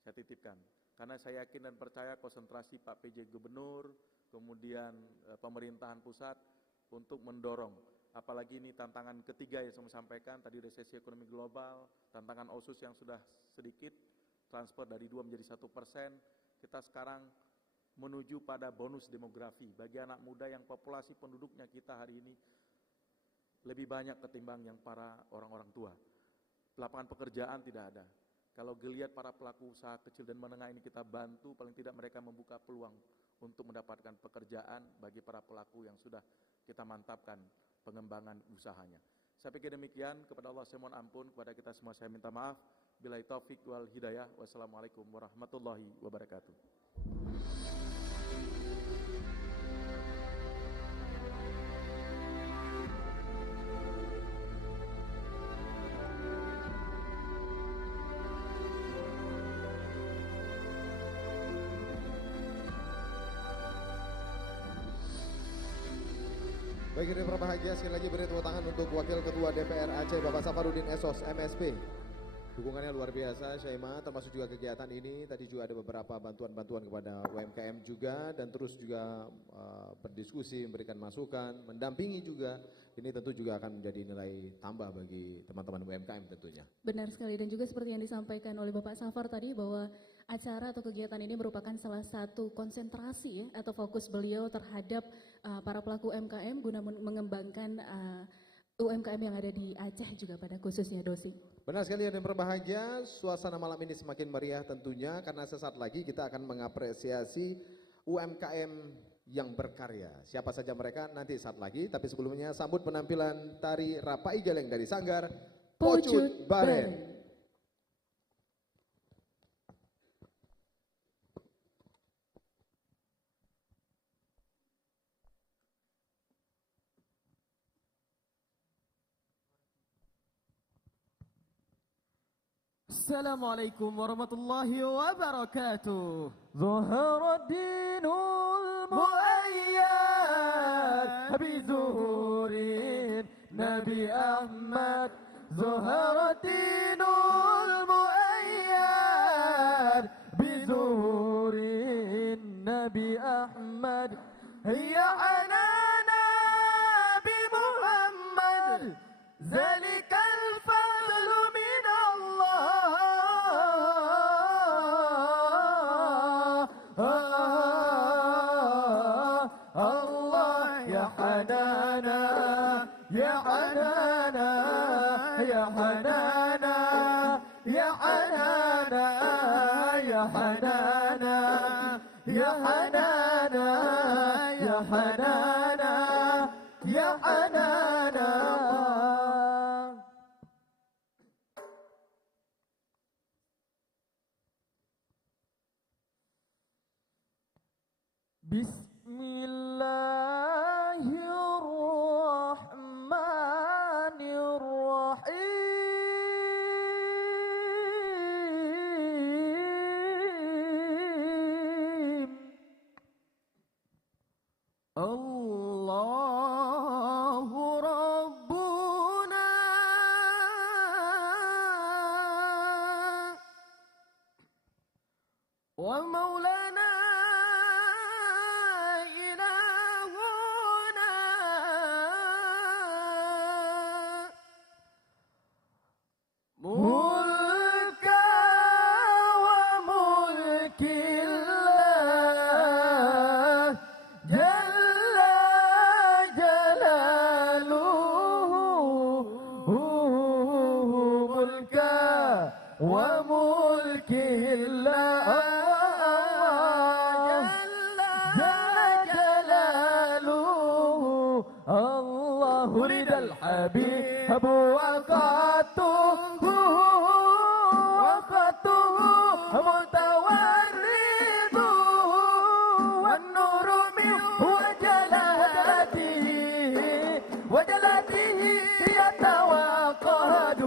Saya titipkan, karena saya yakin dan percaya konsentrasi Pak PJ Gubernur, kemudian pemerintahan pusat untuk mendorong. Apalagi ini tantangan ketiga yang saya sampaikan, tadi resesi ekonomi global, tantangan OSUS yang sudah sedikit, transfer dari 2 menjadi 1%, kita sekarang menuju pada bonus demografi bagi anak muda yang populasi penduduknya kita hari ini lebih banyak ketimbang yang para orang-orang tua. Lapangan pekerjaan tidak ada. Kalau geliat para pelaku usaha kecil dan menengah ini kita bantu, paling tidak mereka membuka peluang untuk mendapatkan pekerjaan bagi para pelaku yang sudah kita mantapkan pengembangan usahanya. Saya pikir demikian, kepada Allah saya mohon ampun, kepada kita semua saya minta maaf. Billahi taufik wal hidayah. Wassalamualaikum warahmatullahi wabarakatuh. Baik, ini berbahagia sekali lagi beri tepuk tangan untuk Wakil Ketua DPR Aceh Bapak Safarudin SOS MSP. Dukungannya luar biasa, Syaima, termasuk juga kegiatan ini. Tadi juga ada beberapa bantuan-bantuan kepada UMKM juga, dan terus juga berdiskusi, memberikan masukan, mendampingi juga. Ini tentu juga akan menjadi nilai tambah bagi teman-teman UMKM tentunya. Benar sekali, dan juga seperti yang disampaikan oleh Bapak Safar tadi bahwa acara atau kegiatan ini merupakan salah satu konsentrasi ya, atau fokus beliau terhadap para pelaku UMKM guna mengembangkan UMKM yang ada di Aceh juga pada khususnya Dosi. Benar sekali dan berbahagia, suasana malam ini semakin meriah tentunya karena sesaat lagi kita akan mengapresiasi UMKM yang berkarya. Siapa saja mereka nanti saat lagi, tapi sebelumnya sambut penampilan tari Rapai Geleng dari Sanggar Pocut Baren. Assalamualaikum warahmatullahi wabarakatuh. ظهر الدين المؤيد بظهور النبي أحمد ظهر الدين المؤيد بظهور النبي أحمد هي حنانا بمحمد ذلك الفضل من الله يا حنانا يا حنانا يا حنانا يا حنانا يا حنانا يا حنانا يا حنانا يا حنانا بسم الله الرحمن الرحيم الله ربنا ومولانا إلهنا ملكا وملك الله جل جلاله ملكا وملك الله الله رضا الحبيب وقته متورد والنور من وجلاته يتوقد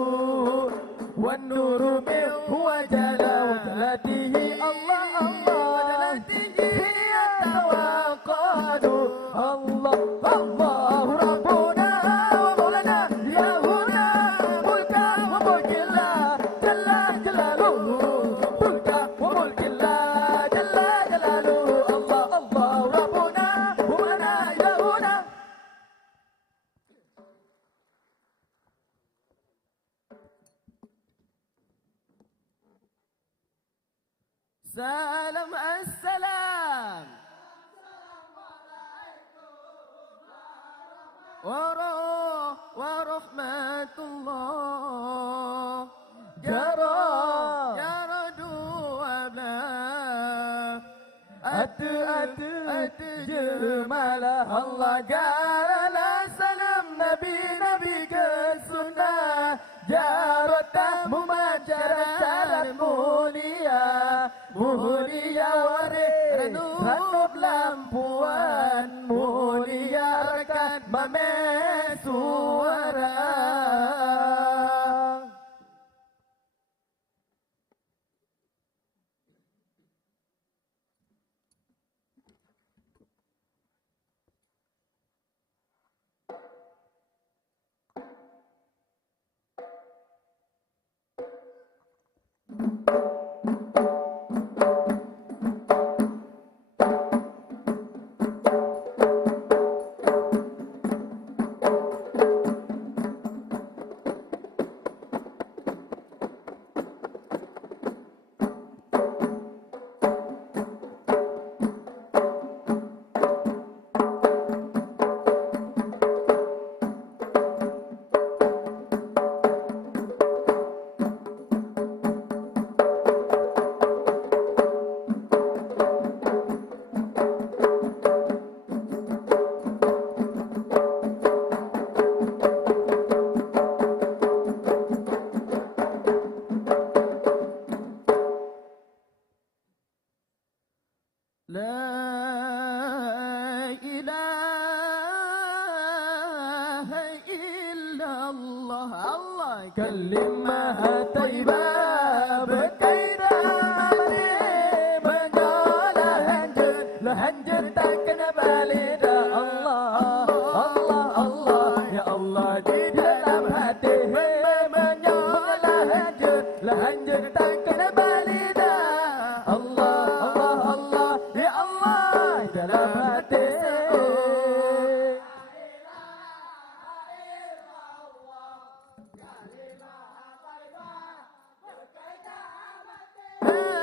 والنور من وجلاته الله يتوقد الله الله ربنا ومولانا إلهنا ملكا وملك الله جل جلاله ملكا وملك الله جل جلاله الله الله ربنا ومولانا إلهنا سلام السلام ورحمة الله جرى دوابنا جمال الله قال سلام نبي كالسنة جارت مماجرة mulia renup lampuan mulia rekan mame suara كلمها طيبة berkaidah menyolah lanjut tak kena balik dah. Allah Allah Allah ya Allah di dalam hati menyolah lanjut tak kena balik dah. Allah Allah Allah ya Allah di dalam hati.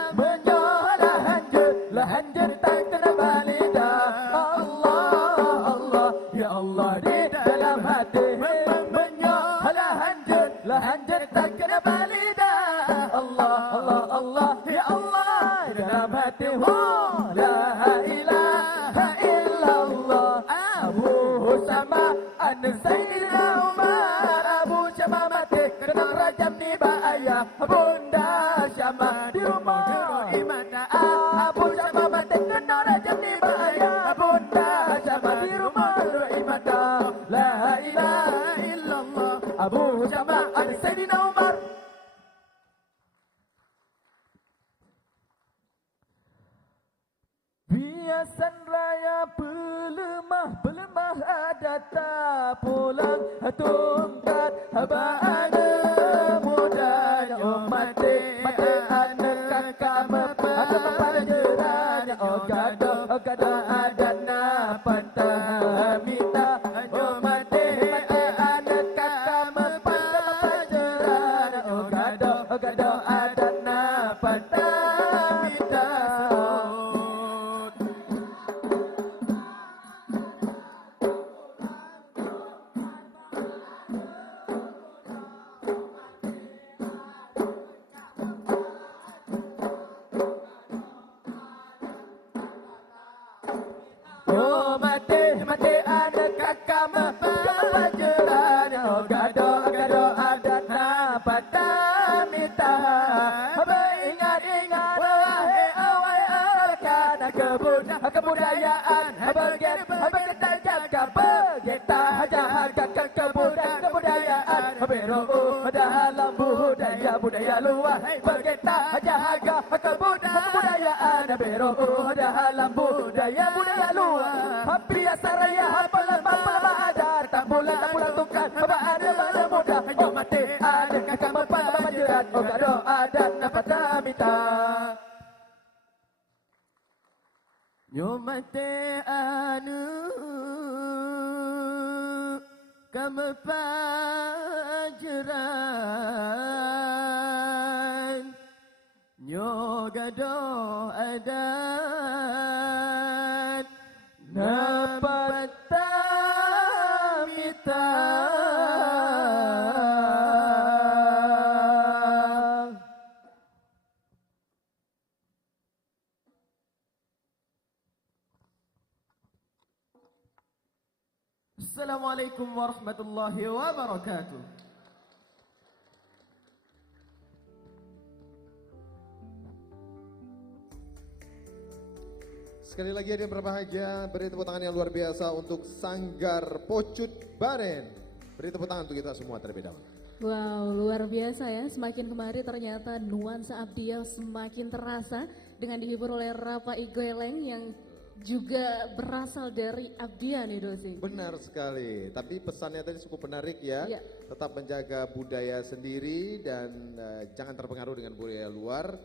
Menyolah lanjut tak kena balik dah. Allah Allah ya Allah di dalam hati menyolah lanjut tak kena balik dah. Allah Allah Allah ya Allah di dalam hati. La ilaha illallah. Abu Usama an Sayyidina Umar. Abu Syama mati kena rajam ni bahaya. Bunda Syama di rumah imana. Abu Syama mati kena rajam ni bahaya. Bunda Syama di rumah imana. La ilaha illallah. Abu Syama an Sayyidina Umar. Biasan raya pelemah ada tak pulang tungkat bahagia muda mati anak kakak mepajaran gado adat na patah minta mati anak kakak mepajaran gado adat na patah minta. Mati anak kakak mepajaran gado adat na patah minta. Ingat wahai rekan kebudayaan bergetar jaga kebudayaan dalam budaya luar bergetar jaga kebudayaan dalam budaya luar. Biasa raya pelama ada tak bulan tukar ada muda mati ada kakak mepajaran gado adat na patah minta. Nyomate anu kamu pajaran nyogado adat napata mita. Assalamualaikum warahmatullahi wabarakatuh. Sekali lagi yang berbahagia, beri tepuk tangan yang luar biasa untuk Sanggar Pocut Baren. Beri tepuk tangan untuk kita semua terlebih dahulu. Wow, luar biasa ya. Semakin kemari ternyata nuansa Abdiya semakin terasa dengan dihibur oleh Rapa Igoeleng yang juga berasal dari Abdiya nih Dosi. Benar sekali, tapi pesannya tadi cukup menarik ya. Ya. Tetap menjaga budaya sendiri dan jangan terpengaruh dengan budaya luar.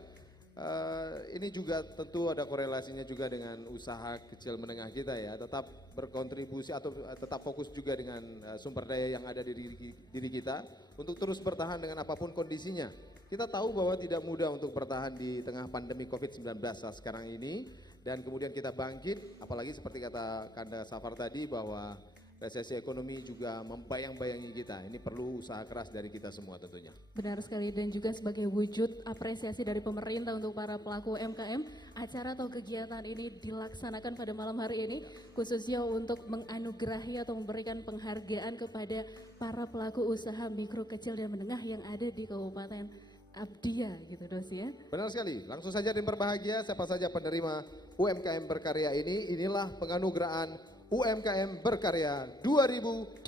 Ini juga tentu ada korelasinya juga dengan usaha kecil menengah kita ya. Tetap berkontribusi atau tetap fokus juga dengan sumber daya yang ada di diri kita untuk terus bertahan dengan apapun kondisinya. Kita tahu bahwa tidak mudah untuk bertahan di tengah pandemi COVID-19 saat sekarang ini. Dan kemudian kita bangkit, apalagi seperti kata Kanda Safar tadi bahwa resesi ekonomi juga membayang-bayangi kita. Ini perlu usaha keras dari kita semua tentunya. Benar sekali, dan juga sebagai wujud apresiasi dari pemerintah untuk para pelaku UMKM, acara atau kegiatan ini dilaksanakan pada malam hari ini khususnya untuk menganugerahi atau memberikan penghargaan kepada para pelaku usaha mikro, kecil dan menengah yang ada di Kabupaten Abdiya gitu Dosi ya. Benar sekali, langsung saja dan berbahagia siapa saja penerima UMKM berkarya ini. Inilah penganugerahan UMKM Berkarya 2022.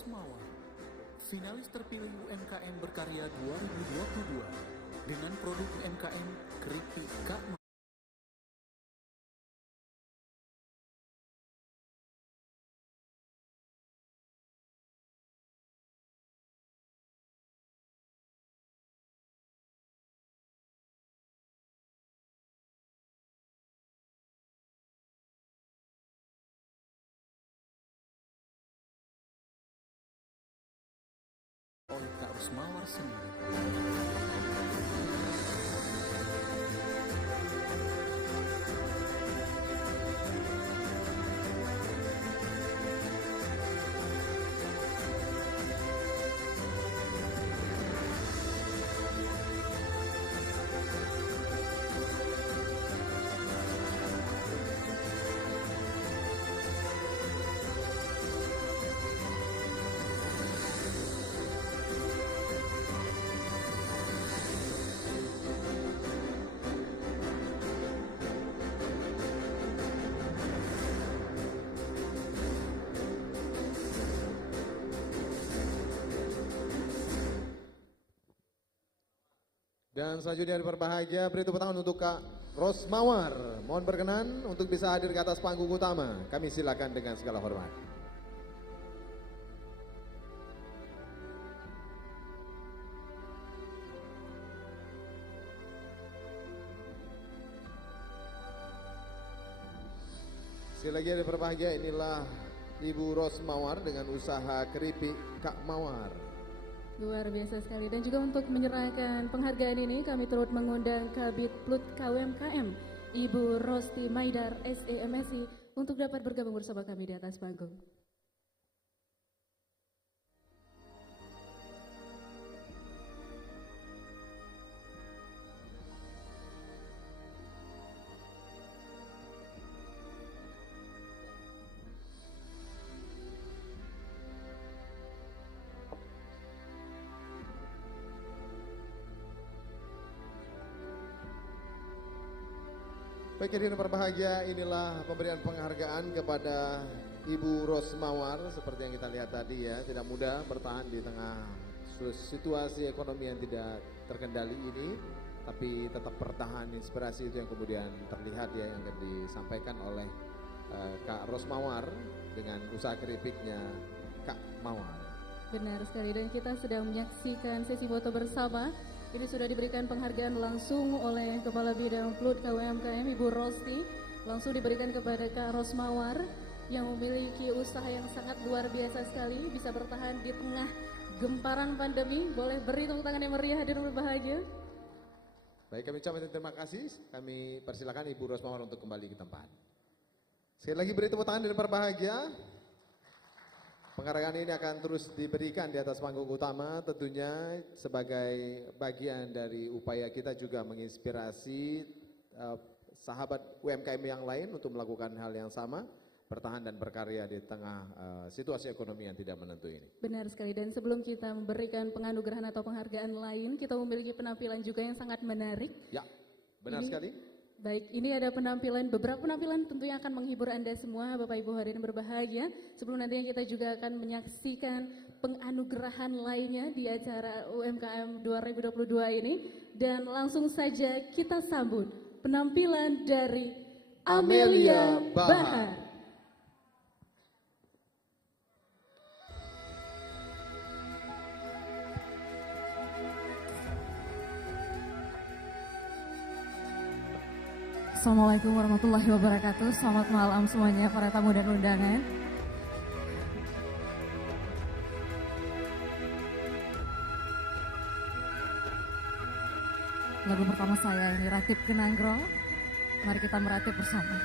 Rosmawar, finalis terpilih UMKM Berkarya 2022 dengan produk UMKM Keripik Kak Mawar. Oleh Kak Rosmawar sendiri. Dan selanjutnya yang berbahagia, beri tepuk tangan untuk Kak Rosmawar. Mohon berkenan untuk bisa hadir ke atas panggung utama. Kami silakan dengan segala hormat. Sekali lagi yang berbahagia, inilah Ibu Rosmawar dengan usaha keripik Kak Mawar. Luar biasa sekali. Dan juga untuk menyerahkan penghargaan ini kami turut mengundang Kabid Plut KUMKM Ibu Rosti Maidar SEMSI untuk dapat bergabung bersama kami di atas panggung. Baik, hadirin berbahagia, inilah pemberian penghargaan kepada Ibu Rosmawar. Seperti yang kita lihat tadi ya, tidak mudah bertahan di tengah situasi ekonomi yang tidak terkendali ini, tapi tetap bertahan. Inspirasi itu yang kemudian terlihat ya, yang akan disampaikan oleh Kak Rosmawar dengan usaha keripiknya Kak Mawar. Benar sekali, dan kita sedang menyaksikan sesi foto bersama. Ini sudah diberikan penghargaan langsung oleh Kepala Bidang Plut KUMKM Ibu Rosti, langsung diberikan kepada Kak Rosmawar yang memiliki usaha yang sangat luar biasa sekali, bisa bertahan di tengah gemparan pandemi. Boleh beri tepuk tangan yang meriah, hadir berbahagia. Baik, kami ucapkan terima kasih. Kami persilakan Ibu Rosmawar untuk kembali ke tempat. Sekali lagi beri tepuk tangan dan berbahagia. Penghargaan ini akan terus diberikan di atas panggung utama, tentunya sebagai bagian dari upaya kita juga menginspirasi sahabat UMKM yang lain untuk melakukan hal yang sama, bertahan dan berkarya di tengah situasi ekonomi yang tidak menentu ini. Benar sekali, dan sebelum kita memberikan penganugerahan atau penghargaan lain, kita memiliki penampilan juga yang sangat menarik. Ya, benar sekali. Baik, ini ada beberapa penampilan tentunya akan menghibur Anda semua, Bapak Ibu hadirin berbahagia. Sebelum nantinya kita juga akan menyaksikan penganugerahan lainnya di acara UMKM 2022 ini. Dan langsung saja kita sambut penampilan dari Amelia Bahar. Assalamualaikum warahmatullahi wabarakatuh. Selamat malam semuanya para tamu dan undangan. Lagu pertama saya ini Ratib Kenanggro. Mari kita meratib bersama.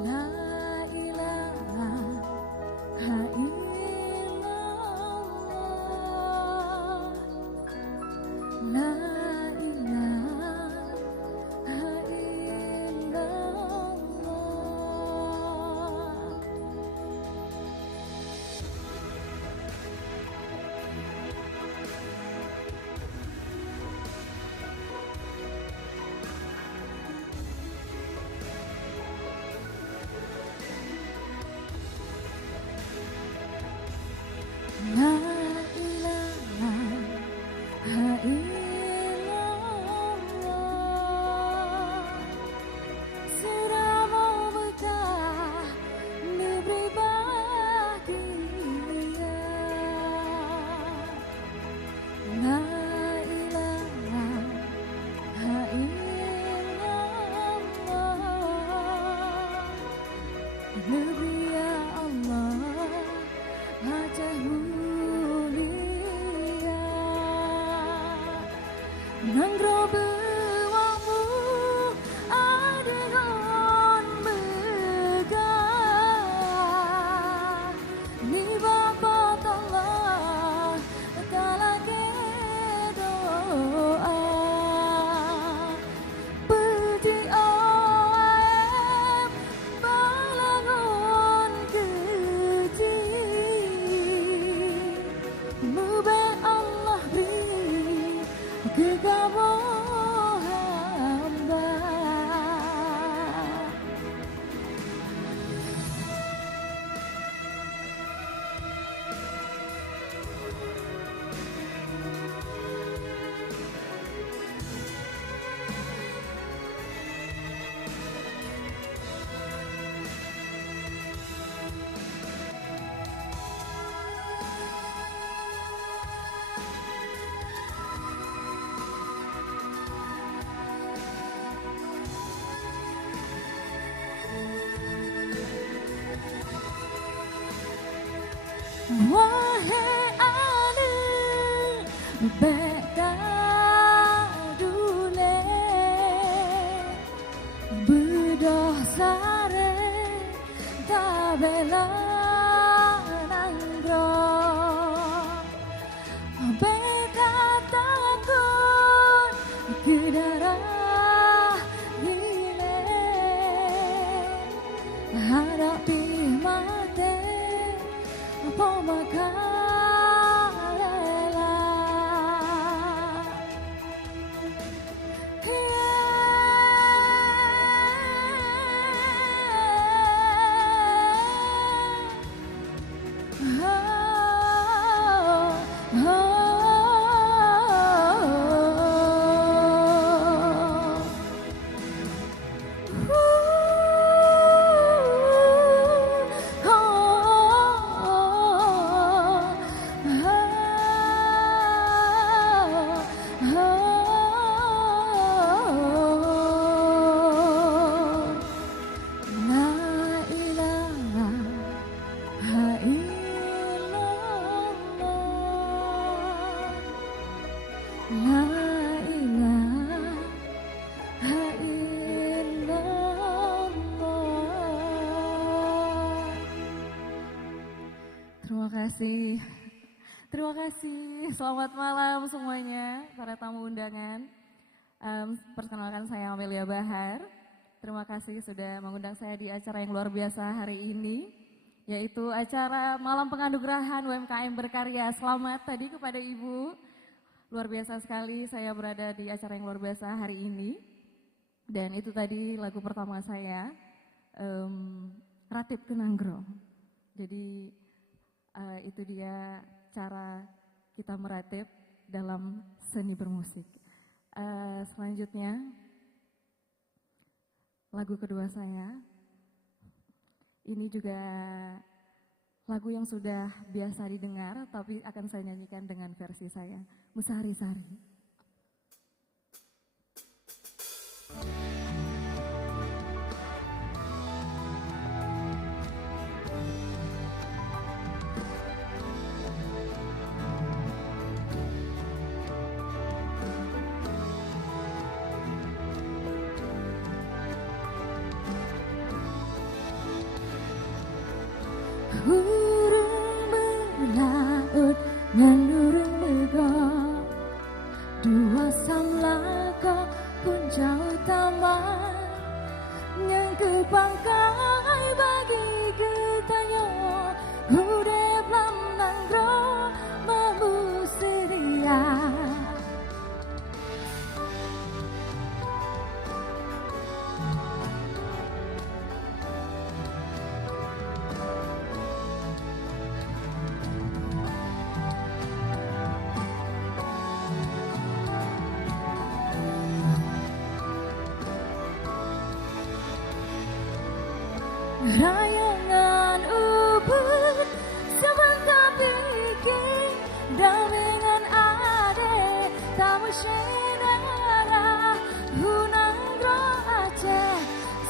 La ilaha nanggro bewamu adegon megah ni bapa Allah kala doa peti oem balangon keji mube Allah beri kegabo hamba. Wahai ane beka dule bedoh sare tabela nanggro beka takut kedarah gile hadapi mate pemakalela Terima kasih. Selamat malam semuanya, para tamu undangan. Perkenalkan saya Amelia Bahar. Terima kasih sudah mengundang saya di acara yang luar biasa hari ini, yaitu acara Malam Penganugerahan UMKM Berkarya. Selamat tadi kepada Ibu. Luar biasa sekali saya berada di acara yang luar biasa hari ini. Dan itu tadi lagu pertama saya, Ratib Kenanggro. Jadi itu dia cara kita meratib dalam seni bermusik. Selanjutnya lagu kedua saya, ini juga lagu yang sudah biasa didengar, tapi akan saya nyanyikan dengan versi saya, Musari-sari. Urung berlaut nganurung begok dua samlaka punca utama yang kepangkai bagi ketanyo hudep lam nanggro mabu seria. Rayangan ubud sebentar bikin damingan ade tamu syenara hunanggro Aceh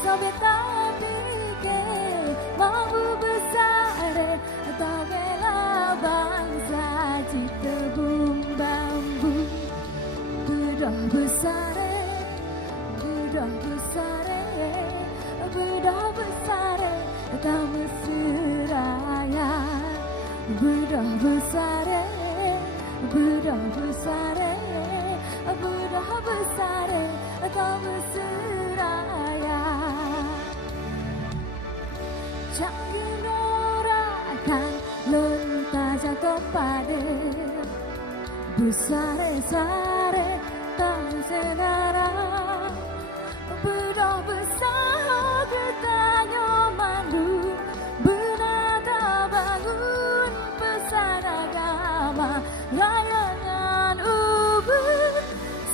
sobeta bikin mampu besar tak bela bangsa cita bumbu bedah besar Buddha besare, Buddha besare, Buddha besare, kau berseraya. Jangan norakan lontar jatuh pada besare-sare tak senara. Buddha besar ketanya mandu, benata bangun pesan agama, layangan ubur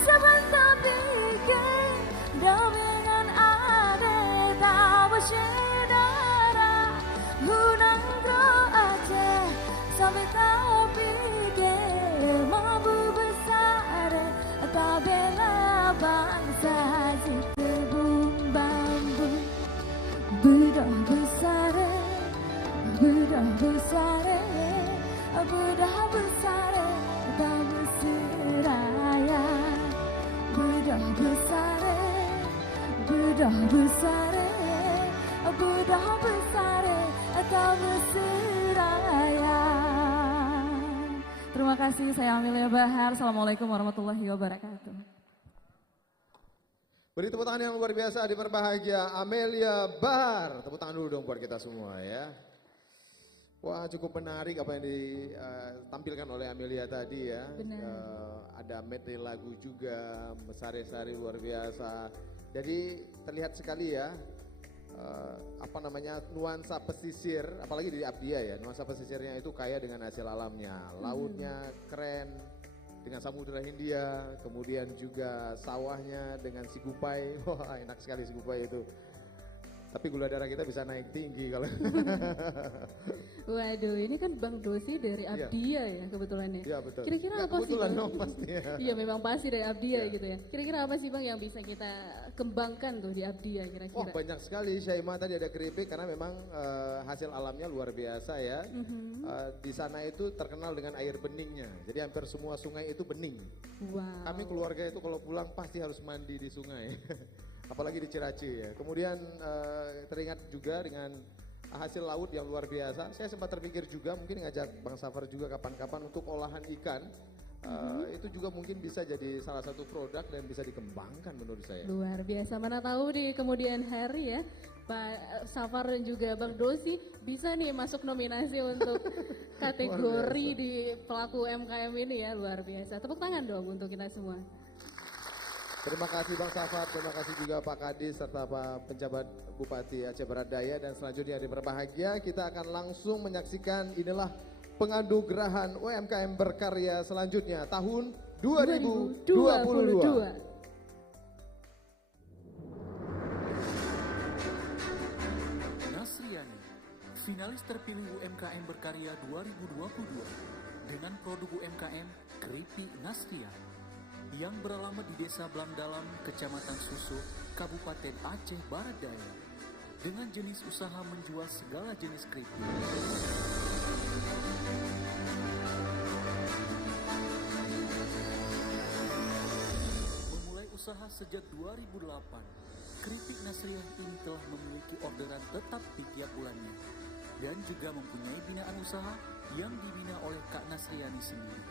sebentar bikin dengan ada tak bersedara, gunang Aceh sampai tak pikir mampu besar tak bela bangsa si bambu. Buddha besar, Buddha besar, Buddha besar tak berseraya. Buddha besar, Buddha besar, Buddha besar tak berseraya. Terima kasih, saya Amelia Bahar. Assalamualaikum warahmatullahi wabarakatuh. Beri tepuk tangan yang luar biasa di berbahagia Amelia Bahar. Tepuk tangan dulu dong buat kita semua ya. Wah, cukup menarik apa yang ditampilkan oleh Amelia tadi ya. Ada medley lagu juga, sari-sari luar biasa. Jadi terlihat sekali ya. Nuansa pesisir, apalagi di Abdia ya, nuansa pesisirnya itu kaya dengan hasil alamnya, lautnya keren dengan Samudra Hindia, kemudian juga sawahnya dengan Sigupai, wah enak sekali Sigupai itu. Tapi gula darah kita bisa naik tinggi kalau. Waduh, ini kan Bang Dosi dari Abdia ya kebetulan ya. Iya betul. Kira-kira apa sih kebetulan Bang? dong pastinya. Iya memang pasti dari Abdia gitu ya. Kira-kira apa sih Bang yang bisa kita kembangkan tuh di Abdia kira-kira? Wah banyak sekali, Syaimah tadi ada keripik karena memang hasil alamnya luar biasa ya. Di sana itu terkenal dengan air beningnya, jadi hampir semua sungai itu bening. Wow. Kami keluarga itu kalau pulang pasti harus mandi di sungai. Apalagi di Ciraci ya. Kemudian teringat juga dengan hasil laut yang luar biasa. Saya sempat terpikir juga mungkin ngajak Bang Safar juga kapan-kapan untuk olahan ikan. Itu juga mungkin bisa jadi salah satu produk dan bisa dikembangkan menurut saya. Luar biasa, mana tahu di kemudian hari ya Pak Safar dan juga Bang Dosi bisa nih masuk nominasi untuk kategori di pelaku UMKM ini ya, luar biasa. Tepuk tangan dong untuk kita semua. Terima kasih Bang Safar, terima kasih juga Pak Kadis serta Pak Penjabat Bupati Aceh Barat Daya. Dan selanjutnya di berbahagia kita akan langsung menyaksikan inilah penganugerahan UMKM berkarya selanjutnya tahun 2022. Nasriani, finalis terpilih UMKM berkarya 2022 dengan produk UMKM Keripik Nasriani yang beralamat di Desa Blamdalam, Kecamatan Susuh, Kabupaten Aceh Barat Daya, dengan jenis usaha menjual segala jenis keripik. Memulai usaha sejak 2008, Keripik Nasriani ini telah memiliki orderan tetap di tiap bulannya dan juga mempunyai binaan usaha yang dibina oleh Kak Nasriani sendiri.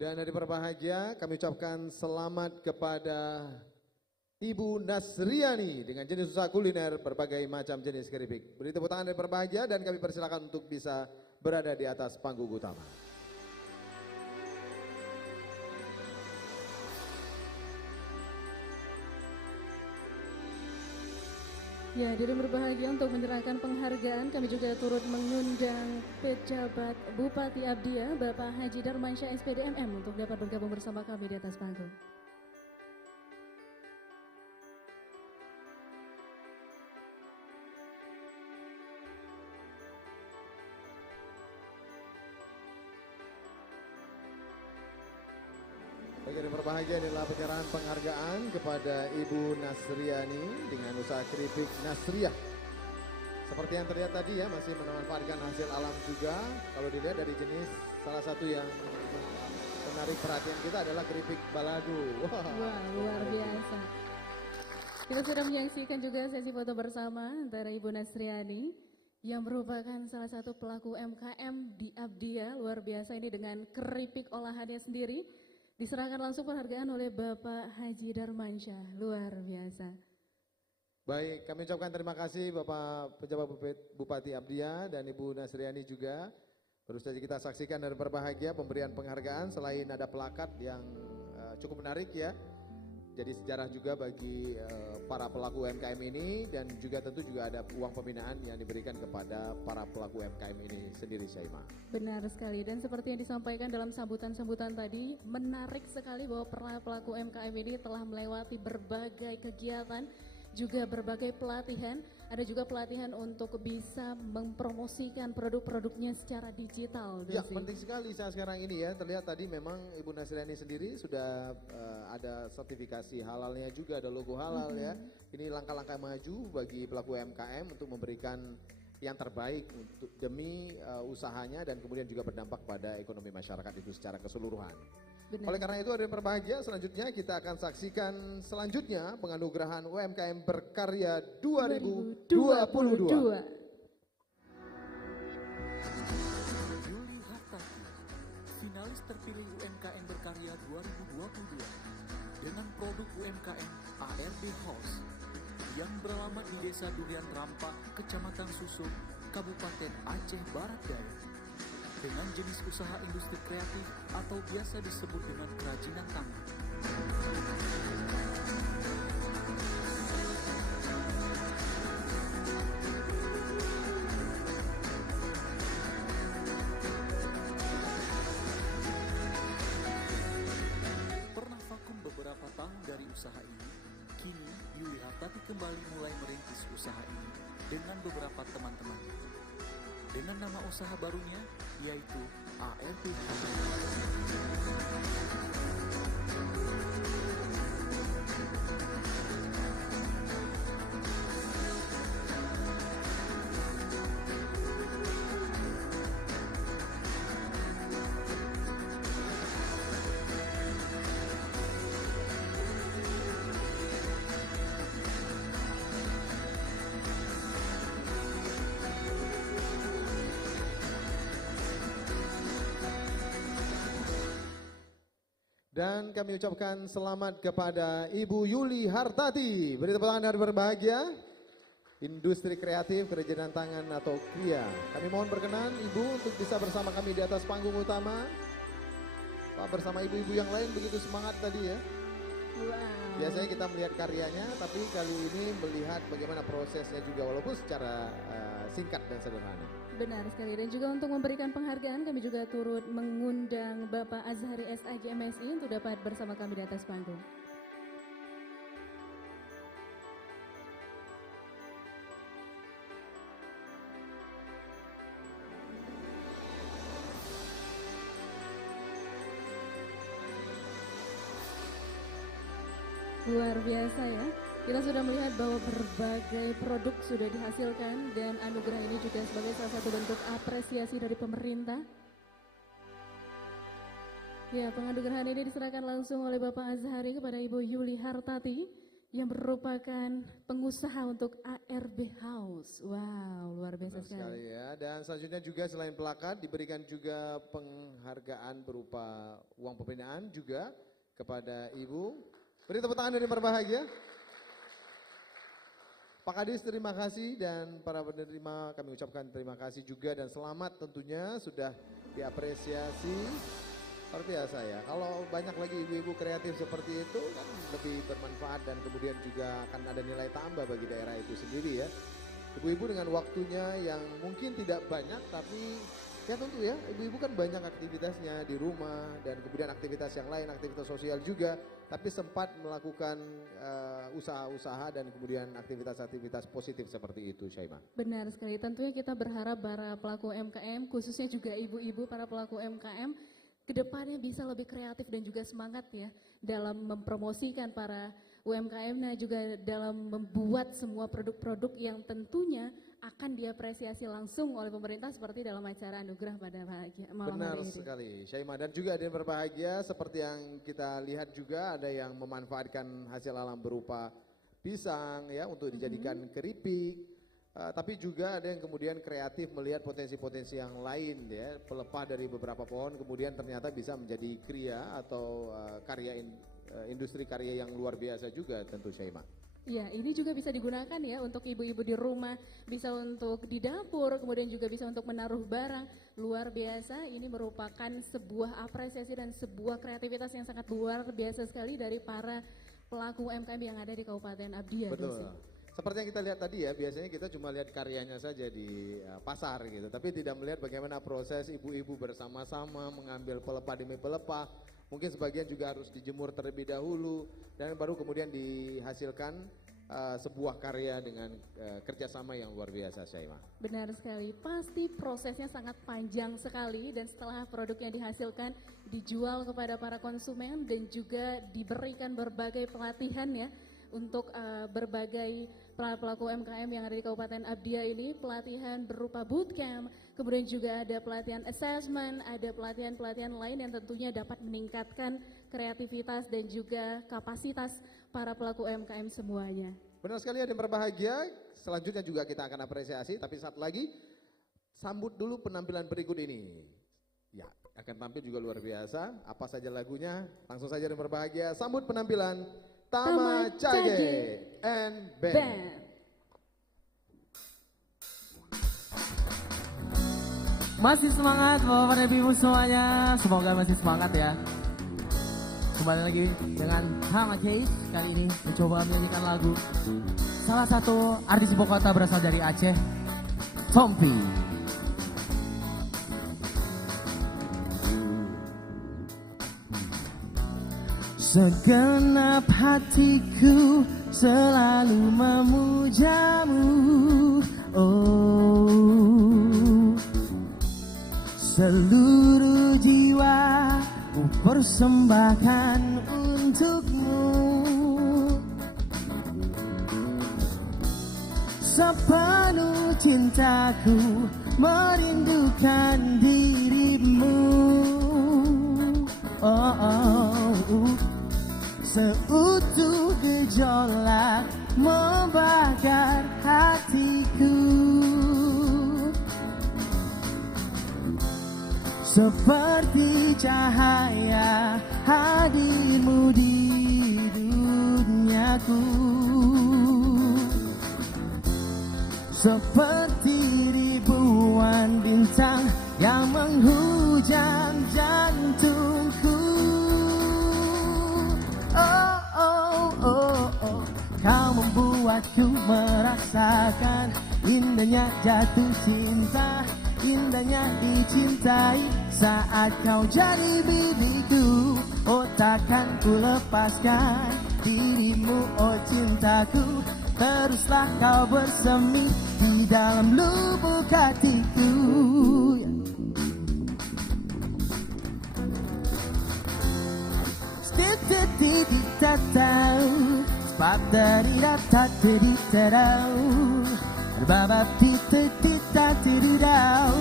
Dan dari berbahagia kami ucapkan selamat kepada Ibu Nasriani dengan jenis usaha kuliner berbagai macam jenis keripik. Beri tepuk tangan dari berbahagia dan kami persilakan untuk bisa berada di atas panggung utama. Ya, diri berbahagia untuk menyerahkan penghargaan, kami juga turut mengundang pejabat Bupati Abdia, Bapak Haji Darmansyah SPD MM untuk dapat bergabung bersama kami di atas panggung. yang berbahagia adalah penyerahan penghargaan kepada Ibu Nasriani dengan usaha keripik Nasriah. Seperti yang terlihat tadi ya, masih memanfaatkan hasil alam juga. Kalau dilihat dari jenis, salah satu yang menarik perhatian kita adalah keripik balado. Wah, luar biasa. Kita sudah menyaksikan juga sesi foto bersama antara Ibu Nasriani yang merupakan salah satu pelaku UMKM di Abdia. Luar biasa ini dengan keripik olahannya sendiri. Diserahkan langsung penghargaan oleh Bapak Haji Darmansyah. Luar biasa. Baik, kami ucapkan terima kasih Bapak Pejabat Bupati Abdia dan Ibu Nasriani juga. Baru saja kita saksikan dan berbahagia pemberian penghargaan selain ada plakat yang cukup menarik ya. Jadi sejarah juga bagi para pelaku UMKM ini dan juga tentu juga ada uang pembinaan yang diberikan kepada para pelaku UMKM ini sendiri, Syaimah. Benar sekali, dan seperti yang disampaikan dalam sambutan-sambutan tadi, menarik sekali bahwa para pelaku UMKM ini telah melewati berbagai kegiatan, juga berbagai pelatihan. Ada juga pelatihan untuk bisa mempromosikan produk-produknya secara digital. Ya, penting sekali saat sekarang ini ya. Terlihat tadi memang Ibu Nasriani sendiri sudah ada sertifikasi halalnya juga, ada logo halal ya. Ini langkah-langkah maju bagi pelaku UMKM untuk memberikan yang terbaik untuk demi usahanya dan kemudian juga berdampak pada ekonomi masyarakat itu secara keseluruhan. Benar. Oleh karena itu hadirin berbahagia, selanjutnya kita akan saksikan selanjutnya penganugerahan UMKM Berkarya 2022. Yuli Hartati, finalis terpilih UMKM Berkarya 2022 dengan produk UMKM ARB House yang beralamat di Desa Durian Rampak, Kecamatan Susuk, Kabupaten Aceh Barat Daya. Dengan jenis usaha industri kreatif atau biasa disebut dengan kerajinan tangan. Pernah vakum beberapa tahun dari usaha ini, kini Yuli Hartati kembali mulai merintis usaha ini dengan beberapa teman-temannya. Dengan nama usaha barunya yaitu ARB. Dan kami ucapkan selamat kepada Ibu Yuli Hartati. Beri tepuk tangan yang berbahagia. Industri kreatif kerajinan tangan atau KRIA. Kami mohon berkenan Ibu untuk bisa bersama kami di atas panggung utama. Pak, bersama ibu-ibu yang lain begitu semangat tadi ya. Wow. Biasanya kita melihat karyanya, tapi kali ini melihat bagaimana prosesnya juga walaupun secara singkat dan sederhana. Benar sekali, dan juga untuk memberikan penghargaan kami juga turut mengundang Bapak Azhari SAG MSI untuk dapat bersama kami di atas panggung. Luar biasa ya. Kita sudah melihat bahwa berbagai produk sudah dihasilkan dan anugerah ini juga sebagai salah satu bentuk apresiasi dari pemerintah. Ya, penganugerahan ini diserahkan langsung oleh Bapak Azhari kepada Ibu Yuli Hartati yang merupakan pengusaha untuk ARB House. Wow, luar biasa sekali. Ya. Dan selanjutnya juga selain plakat diberikan juga penghargaan berupa uang pembinaan juga kepada Ibu. Beri tepuk tangan dari berbahagia. Pak Kadis terima kasih dan para penerima kami ucapkan terima kasih juga dan selamat tentunya sudah diapresiasi. Luar biasa ya, kalau banyak lagi ibu-ibu kreatif seperti itu kan lebih bermanfaat dan kemudian juga akan ada nilai tambah bagi daerah itu sendiri ya. Ibu-ibu dengan waktunya yang mungkin tidak banyak tapi ya tentu ya, ibu-ibu kan banyak aktivitasnya di rumah dan kemudian aktivitas yang lain, aktivitas sosial juga. Tapi sempat melakukan usaha-usaha dan kemudian aktivitas-aktivitas positif seperti itu, Syaimah. Benar sekali, tentunya kita berharap para pelaku UMKM, khususnya juga ibu-ibu para pelaku UMKM, kedepannya bisa lebih kreatif dan juga semangat ya dalam mempromosikan para UMKM, nah juga dalam membuat semua produk-produk yang tentunya akan diapresiasi langsung oleh pemerintah seperti dalam acara anugerah pada malam Benar hari ini. sekali, Syaimah. Dan juga ada yang berbahagia seperti yang kita lihat juga ada yang memanfaatkan hasil alam berupa pisang ya untuk dijadikan keripik. Tapi juga ada yang kemudian kreatif melihat potensi-potensi yang lain ya, pelepah dari beberapa pohon kemudian ternyata bisa menjadi kriya atau industri karya yang luar biasa juga tentu Syaimah. Ya, ini juga bisa digunakan ya untuk ibu-ibu di rumah, bisa untuk di dapur, kemudian juga bisa untuk menaruh barang. Luar biasa, ini merupakan sebuah apresiasi dan sebuah kreativitas yang sangat luar biasa sekali dari para pelaku UMKM yang ada di Kabupaten Abdia. Betul. Seperti yang kita lihat tadi ya, biasanya kita cuma lihat karyanya saja di pasar gitu, tapi tidak melihat bagaimana proses ibu-ibu bersama-sama mengambil pelepah demi pelepah. Mungkin sebagian juga harus dijemur terlebih dahulu dan baru kemudian dihasilkan sebuah karya dengan kerjasama yang luar biasa, Syaimah. Benar sekali, pasti prosesnya sangat panjang sekali dan setelah produknya dihasilkan dijual kepada para konsumen dan juga diberikan berbagai pelatihan ya untuk berbagai pelaku UMKM yang ada di Kabupaten Abdia ini, pelatihan berupa bootcamp, kemudian juga ada pelatihan assessment, ada pelatihan-pelatihan lain yang tentunya dapat meningkatkan kreativitas dan juga kapasitas para pelaku UMKM semuanya. Benar sekali, ada yang berbahagia, selanjutnya juga kita akan apresiasi, tapi saat lagi sambut dulu penampilan berikut ini. Ya, akan tampil juga luar biasa, apa saja lagunya, langsung saja yang berbahagia, sambut penampilan Tama Cage and Band. Masih semangat Bapak dan Ibu semuanya, semoga masih semangat ya. Kembali lagi dengan Tama Cage, kali ini mencoba menyanyikan lagu salah satu artis ibu kota berasal dari Aceh, Tompi. Segenap hatiku selalu memujamu, oh, seluruh jiwa ku persembahkan untukmu. Sepenuh cintaku merindukan dirimu, oh, oh, seutuh gejolak membakar hatiku, seperti cahaya hadirmu di duniaku, seperti ribuan bintang yang menghujam jantungku. Oh, oh, oh, oh, kau membuatku merasakan indahnya jatuh cinta, indahnya dicintai saat kau jadi bibiku. Oh, takkan ku lepaskan dirimu, oh cintaku, teruslah kau bersemi di dalam lubuk hatiku. Tatau, spot dari data dari terau, baba tita tita tidau,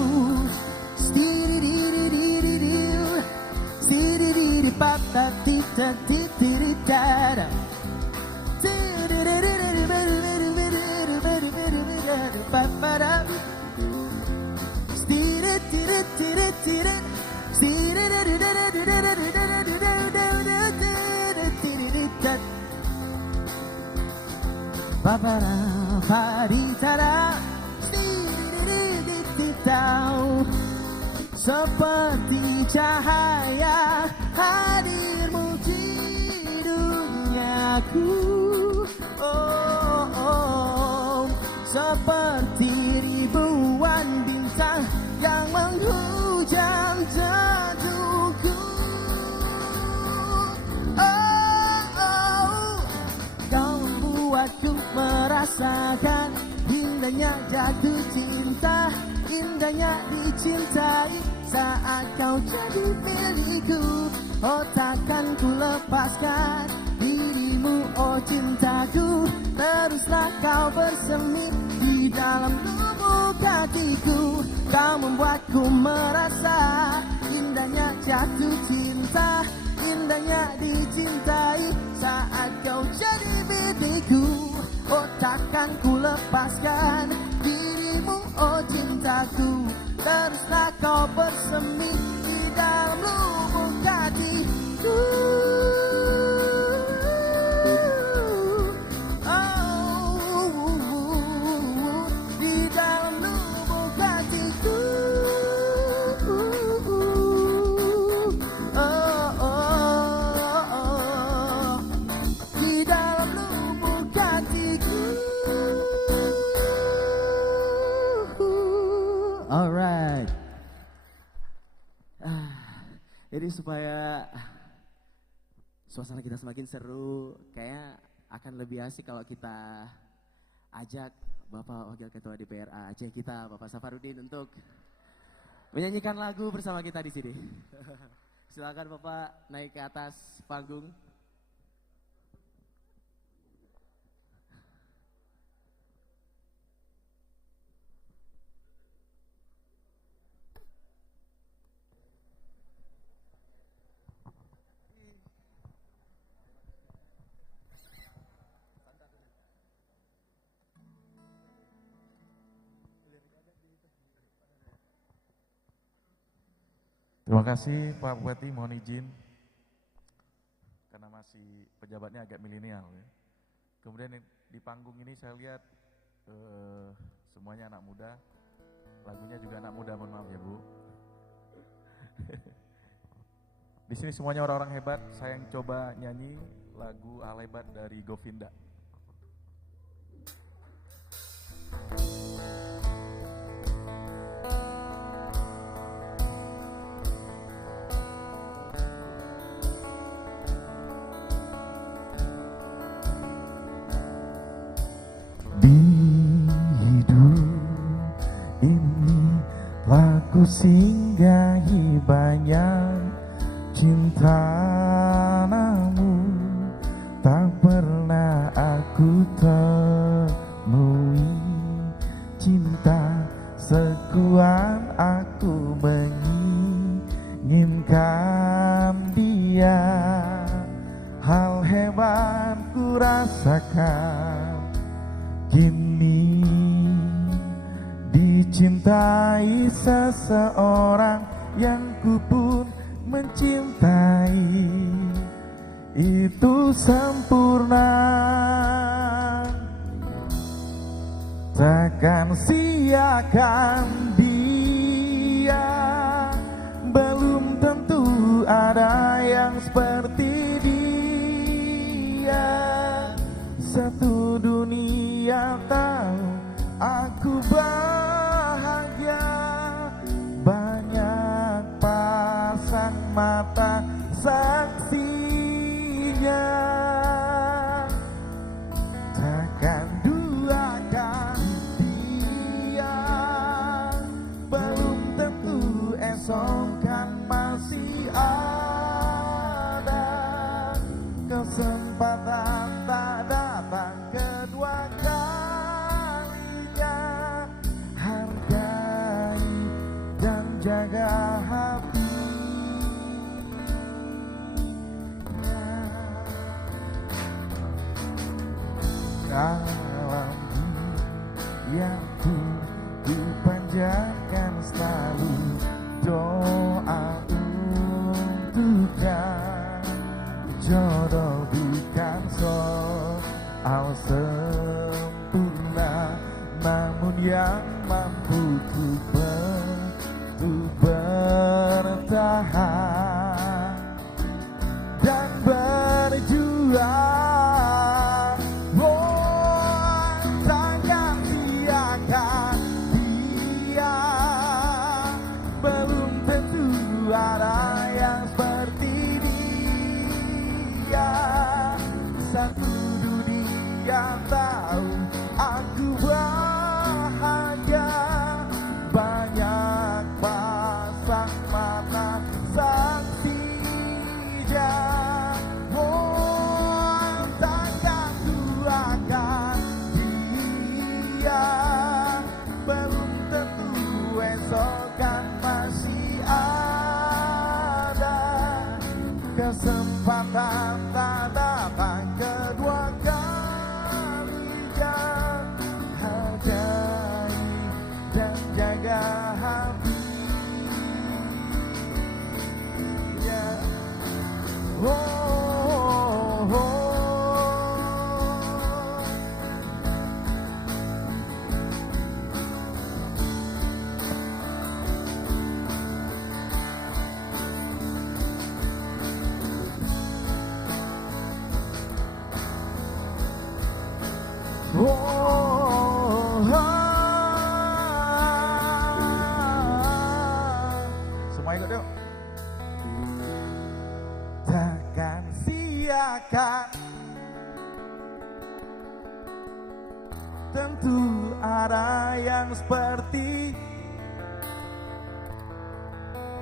stiri diri diri, stiri diri papa tita tita tara, stiri diri papa, stiri tiri tiri tiri, stiri diri Babara paritara tau, seperti cahaya hadirmu di duniaku, oh, oh, seperti ribuan bintang yang menghujam jantungku. Aku merasakan indahnya jatuh cinta, indahnya dicintai saat kau jadi milikku. Oh takkan ku lepaskan dirimu, oh cintaku. Teruslah kau bersemi di dalam lubuk hatiku. Kau membuatku merasa indahnya jatuh cinta, indahnya dicintai saat kau jadi milikku. Oh takkan ku lepaskan dirimu, oh cintaku. Teruslah kau bersemi di dalam lubuk hatiku. Alright. Jadi supaya suasana kita semakin seru, kayak akan lebih asik kalau kita ajak Bapak Wakil Ketua DPR Aceh kita, Bapak Safarudin, untuk menyanyikan lagu bersama kita di sini. Silakan Bapak naik ke atas panggung. Terima kasih Pak Bupati, mohon izin karena masih pejabatnya agak milenial ya. Kemudian di panggung ini saya lihat semuanya anak muda, lagunya juga anak muda, mohon maaf ya Bu. Di sini semuanya orang-orang hebat, saya yang coba nyanyi lagu Hal Hebat dari Govinda. Ku singgahi banyak cinta, namun tak pernah aku temui cinta sekuat aku menginginkan dia. Hal hebat ku rasakan kini, dicintai seseorang yang ku pun mencintai. Itu sempurna, takkan sia-siakan dia. Belum tentu ada yang seperti dia. Satu dunia tahu aku bahagia, banyak pasang mata saksinya. Takkan duakan dia, belum tentu esok kan masih ada kesempatan tak datang kedua kalinya. Hargai dan jaga hati. Dalam diriku dipanjatkan selalu doa untuknya. Jodoh bukan soal sempurna, namun yang mampu untuk bertahan dan berjuang. Ada yang seperti dia. Satu dunia tahu aku bahagia, banyak pasang Semua ikut yuk. Takkan siakan, tentu ada yang seperti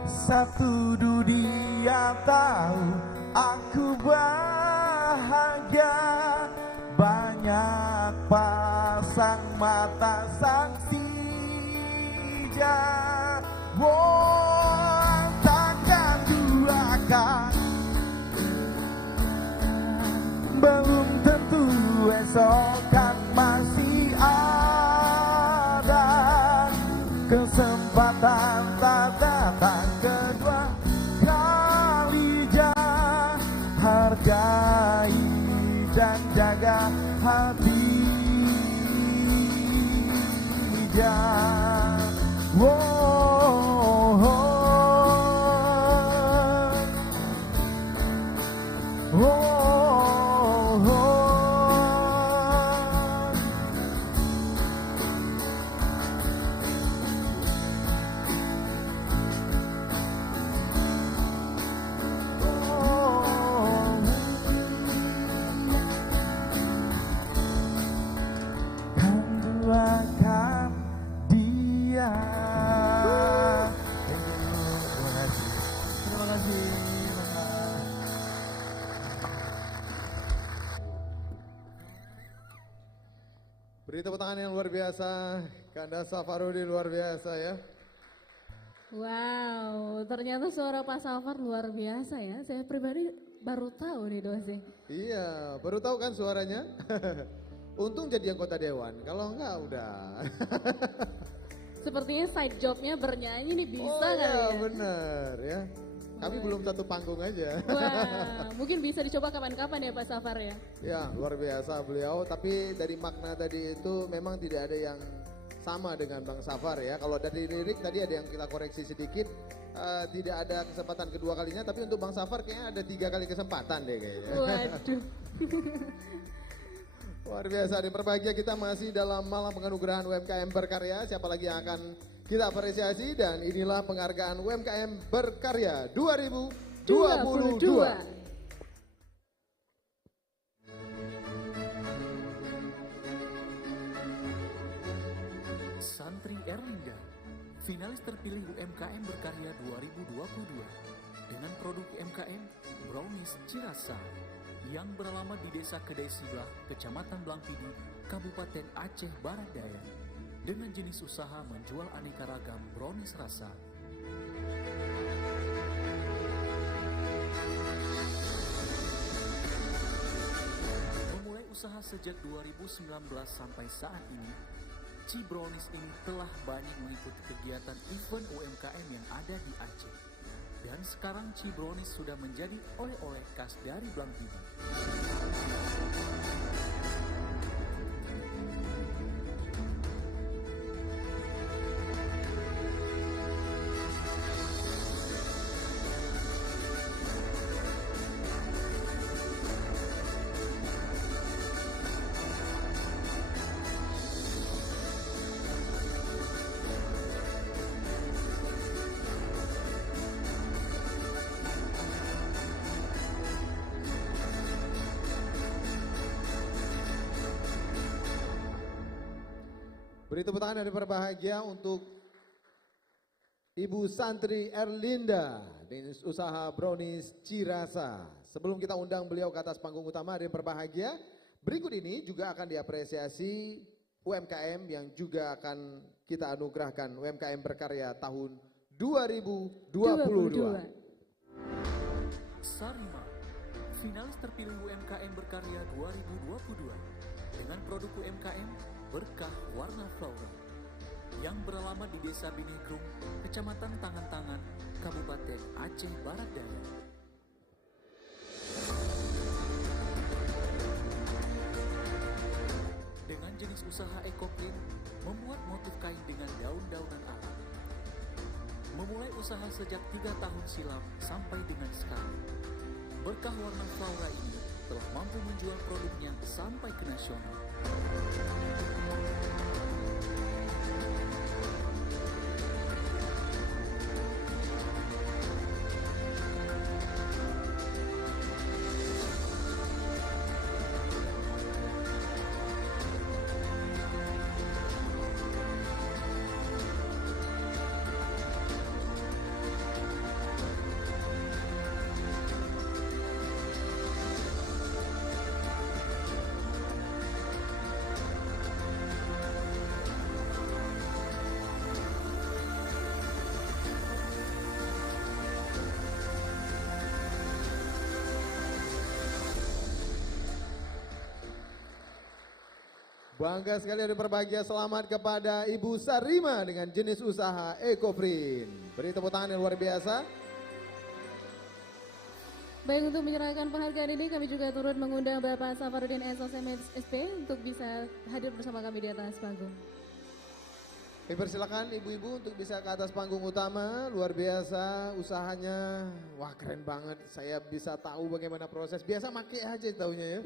satu dunia tahu aku bahagia. Banyak pasang mata saksi takkan duakan, belum tentu esok kan masih ada kesempatan tak datang kedua kalinya. Hargai dan jaga hati Duakan dia. Terima kasih. Beri tepuk tangan yang luar biasa, Kanda Safarudin luar biasa ya. Wow, ternyata suara Pak Safar luar biasa ya. Saya pribadi baru tahu nih Dosi. Iya, baru tahu kan suaranya? Untung jadi anggota dewan, kalau enggak udah. Sepertinya side jobnya bernyanyi nih bisa kali iya, ya. bener ya. Kami belum satu panggung aja. Wah, mungkin bisa dicoba kapan-kapan ya Pak Safar ya. Ya, luar biasa beliau. Tapi dari makna tadi itu memang tidak ada yang sama dengan Bang Safar ya. Kalau dari lirik tadi ada yang kita koreksi sedikit. Tidak ada kesempatan kedua kalinya. Tapi untuk Bang Safar kayaknya ada 3 kali kesempatan deh kayaknya. Waduh. Luar biasa, di berbahagia kita masih dalam malam penganugerahan UMKM berkarya. Siapa lagi yang akan kita apresiasi, dan inilah penghargaan UMKM berkarya 2022. Santri Erlinda, finalis terpilih UMKM berkarya 2022 dengan produk UMKM Brownies Cirasa yang beralamat di Desa Kedai Siblah, Kecamatan Blangpidi, Kabupaten Aceh Barat Daya, dengan jenis usaha menjual aneka ragam brownies rasa. Memulai usaha sejak 2019 sampai saat ini, Ci Brownies ini telah banyak mengikuti kegiatan event UMKM yang ada di Aceh. Dan sekarang Ci Brownies sudah menjadi oleh-oleh khas dari Blangpidi. Beri tepuk tangan dari berbahagia untuk Ibu Santri Erlinda dengan usaha Brownies Cirasa. Sebelum kita undang beliau ke atas panggung utama dan berbahagia, berikut ini juga akan diapresiasi UMKM yang juga akan kita anugerahkan UMKM berkarya tahun 2022. Sarima, finalis terpilih UMKM berkarya 2022 dengan produk UMKM Berkah Warna Flora yang beralamat di Desa Binegrung, Kecamatan Tangan-Tangan, Kabupaten Aceh Barat Daya. Dengan jenis usaha ekoprint, membuat motif kain dengan daun-daunan alam. Memulai usaha sejak 3 tahun silam sampai dengan sekarang, Berkah Warna Flora ini telah mampu menjual produknya sampai ke nasional. Bangga sekali ada berbahagia, selamat kepada Ibu Sarima dengan jenis usaha EcoPrint. Beri tepuk tangan yang luar biasa. Baik, untuk menyerahkan penghargaan ini kami juga turut mengundang Bapak Safarudin SOS MSP untuk bisa hadir bersama kami di atas panggung. Kami persilakan ibu-ibu untuk bisa ke atas panggung utama. Luar biasa usahanya, wah keren banget. Saya bisa tahu bagaimana proses. Biasa make aja taunya ya.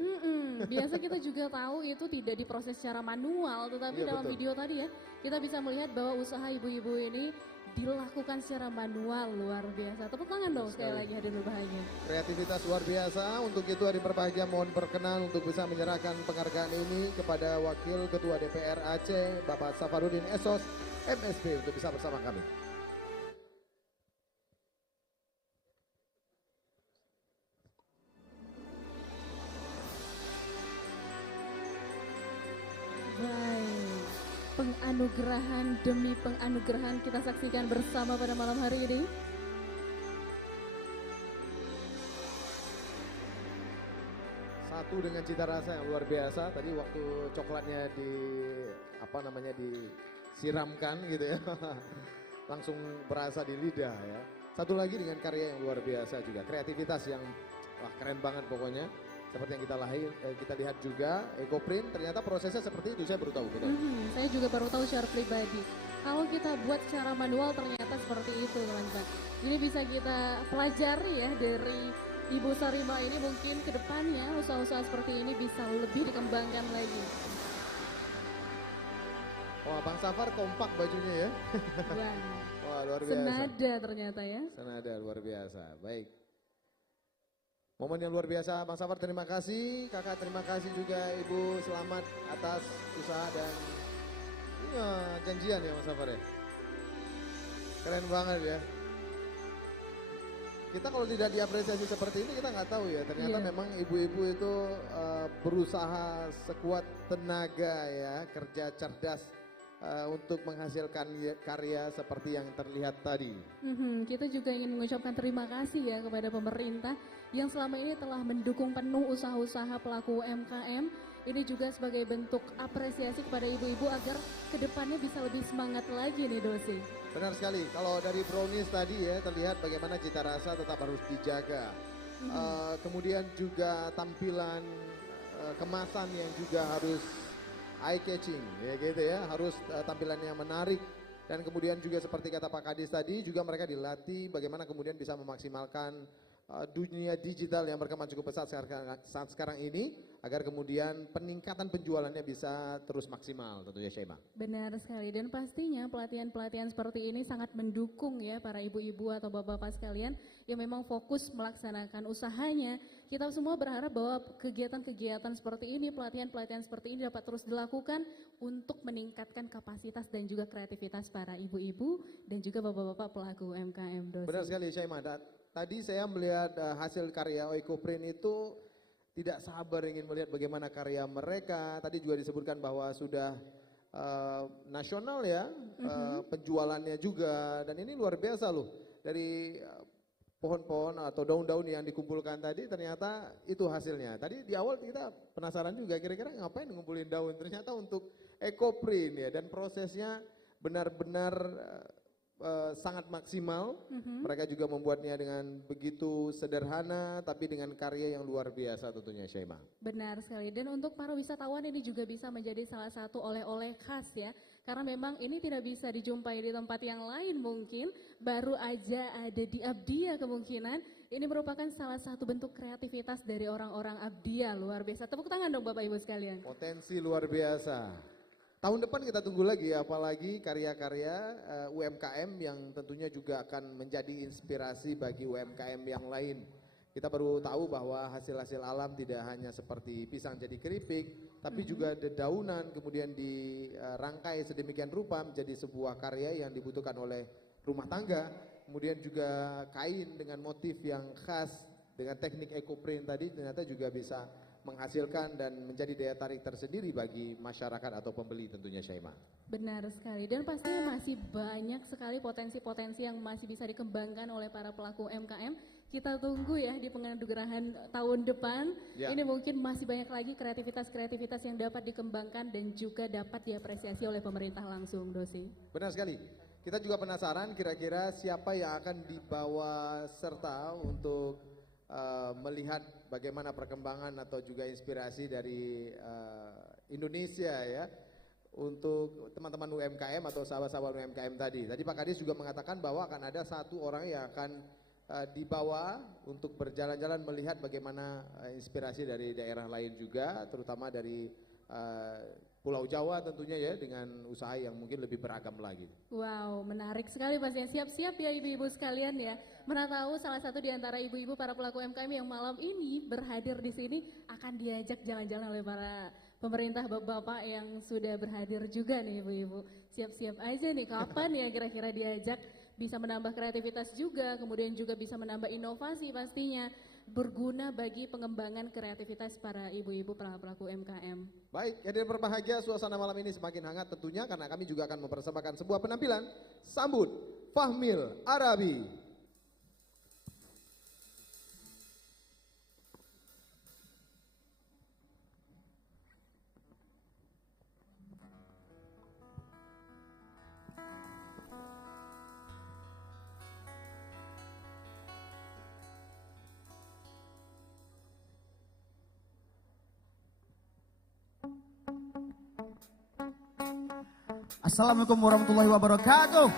Biasa kita juga tahu itu tidak diproses secara manual, tetapi Iya, dalam betul. video tadi ya kita bisa melihat bahwa usaha ibu-ibu ini dilakukan secara manual. Luar biasa. Tepuk tangan dong sekali lagi hadir berbahagia. Kreativitas luar biasa. Untuk itu hari berbahagia mohon berkenan untuk bisa menyerahkan penghargaan ini kepada Wakil Ketua DPR Aceh Bapak Safarudin SOS MSP untuk bisa bersama kami. Baik, penganugerahan demi penganugerahan kita saksikan bersama pada malam hari ini. Satu dengan cita rasa yang luar biasa. Tadi waktu coklatnya disiramkan gitu ya. Langsung berasa di lidah ya. Satu lagi dengan karya yang luar biasa juga. Kreativitas yang wah keren banget pokoknya. Seperti yang kita lihat juga EcoPrint, ternyata prosesnya seperti itu, saya baru tahu. Betul? Saya juga baru tahu secara pribadi. Kalau kita buat secara manual ternyata seperti itu teman-teman. Ini bisa kita pelajari ya dari Ibu Sarima ini, mungkin ke depannya usaha-usaha seperti ini bisa lebih dikembangkan lagi. Wah Bang Safar kompak bajunya ya. Wah, Wah luar biasa. senada ternyata ya. Senada luar biasa, baik. Momen yang luar biasa Bang Safar, terima kasih. Kakak terima kasih juga Ibu, selamat atas usaha dan iya, janjian ya Bang Safar ya. Keren banget ya. Kita kalau tidak diapresiasi seperti ini kita nggak tahu ya, ternyata memang ibu-ibu itu berusaha sekuat tenaga ya, kerja cerdas untuk menghasilkan karya seperti yang terlihat tadi. Kita juga ingin mengucapkan terima kasih ya kepada pemerintah yang selama ini telah mendukung penuh usaha-usaha pelaku UMKM. Ini juga sebagai bentuk apresiasi kepada ibu-ibu agar kedepannya bisa lebih semangat lagi nih Dosi. Benar sekali, kalau dari brownies tadi ya terlihat bagaimana cita rasa tetap harus dijaga. Kemudian juga tampilan kemasan yang juga harus eye catching ya gitu ya, harus tampilannya menarik. Dan kemudian juga seperti kata Pak Kadis tadi, juga mereka dilatih bagaimana kemudian bisa memaksimalkan dunia digital yang berkembang cukup pesat sekarang ini, agar kemudian peningkatan penjualannya bisa terus maksimal tentunya Syaimah. Benar sekali, dan pastinya pelatihan-pelatihan seperti ini sangat mendukung ya para ibu-ibu atau bapak-bapak sekalian yang memang fokus melaksanakan usahanya. Kita semua berharap bahwa kegiatan-kegiatan seperti ini, pelatihan-pelatihan seperti ini dapat terus dilakukan untuk meningkatkan kapasitas dan juga kreativitas para ibu-ibu dan juga bapak-bapak pelaku UMKM Dosi. Benar sekali Syaimah. Tadi saya melihat hasil karya EcoPrint itu tidak sabar ingin melihat bagaimana karya mereka. Tadi juga disebutkan bahwa sudah nasional ya, penjualannya juga, dan ini luar biasa loh. Dari pohon-pohon atau daun-daun yang dikumpulkan tadi ternyata itu hasilnya. Tadi di awal kita penasaran juga kira-kira ngapain ngumpulin daun, ternyata untuk EcoPrint ya, dan prosesnya benar-benar sangat maksimal. Mereka juga membuatnya dengan begitu sederhana tapi dengan karya yang luar biasa tentunya Syaimah. Benar sekali, dan untuk para wisatawan ini juga bisa menjadi salah satu oleh-oleh khas ya Karena memang ini tidak bisa dijumpai di tempat yang lain mungkin, baru aja ada di Abdia kemungkinan. Ini merupakan salah satu bentuk kreativitas dari orang-orang Abdia, luar biasa. Tepuk tangan dong Bapak Ibu sekalian. Potensi luar biasa. Tahun depan kita tunggu lagi, apalagi karya-karya UMKM yang tentunya juga akan menjadi inspirasi bagi UMKM yang lain. Kita baru tahu bahwa hasil-hasil alam tidak hanya seperti pisang jadi keripik, tapi juga dedaunan kemudian dirangkai sedemikian rupa menjadi sebuah karya yang dibutuhkan oleh rumah tangga. Kemudian juga kain dengan motif yang khas dengan teknik ecoprint tadi ternyata juga bisa menghasilkan dan menjadi daya tarik tersendiri bagi masyarakat atau pembeli tentunya, Syaimah. Benar sekali, dan pastinya masih banyak sekali potensi-potensi yang masih bisa dikembangkan oleh para pelaku UMKM. Kita tunggu ya di penganugerahan tahun depan. Ya. Ini mungkin masih banyak lagi kreativitas-kreativitas yang dapat dikembangkan dan juga dapat diapresiasi oleh pemerintah langsung, Dosi. Benar sekali. Kita juga penasaran kira-kira siapa yang akan dibawa serta untuk melihat bagaimana perkembangan atau juga inspirasi dari Indonesia ya untuk teman-teman UMKM atau sahabat-sahabat UMKM tadi. Tadi Pak Kadis juga mengatakan bahwa akan ada satu orang yang akan dibawa untuk berjalan-jalan melihat bagaimana inspirasi dari daerah lain juga, terutama dari Pulau Jawa tentunya ya, dengan usaha yang mungkin lebih beragam lagi. Wow, menarik sekali pastinya. Siap-siap ya ibu-ibu sekalian ya. Mana tahu salah satu di antara ibu-ibu para pelaku UMKM yang malam ini berhadir di sini akan diajak jalan-jalan oleh para pemerintah bapak-bapak yang sudah berhadir juga nih ibu-ibu. Siap-siap aja nih, kapan ya kira-kira diajak, bisa menambah kreativitas juga, kemudian juga bisa menambah inovasi pastinya. Berguna bagi pengembangan kreativitas para ibu-ibu pelaku UMKM. Baik, hadirin berbahagia, suasana malam ini semakin hangat tentunya karena kami juga akan mempersembahkan sebuah penampilan sambut Fahmil Arabi. Assalamualaikum warahmatullahi wabarakatuh.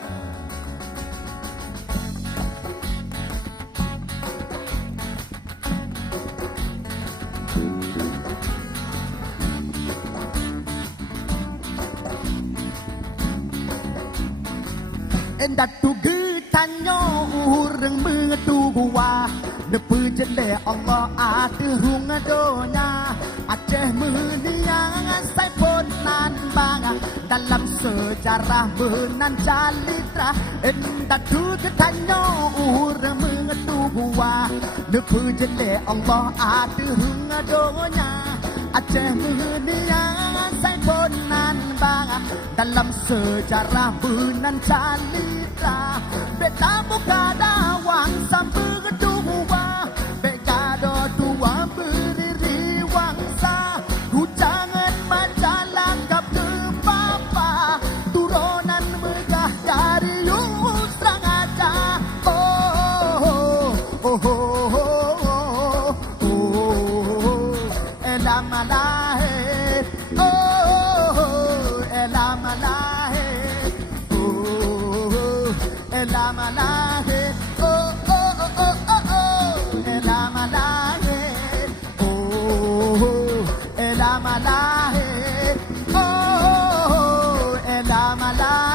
Endak tugu tanyo urang mengetuwa depu jele Allah ada runga donya Aceh meniang sai ponan bang dalam sejarah benan calitra endak tugu tanyo urang mengetuwa depu jele Allah ada runga donya Aceh meniang sai ponan bang dalam sejarah benan calitra beta buka dawang sampai kedua beta dua berdiri wangsa ku jangan majalah kap ke papa turunan megah dari Yusrang aja elamalahe elamalahe elamalahe elamalahe elamalahe elamalahe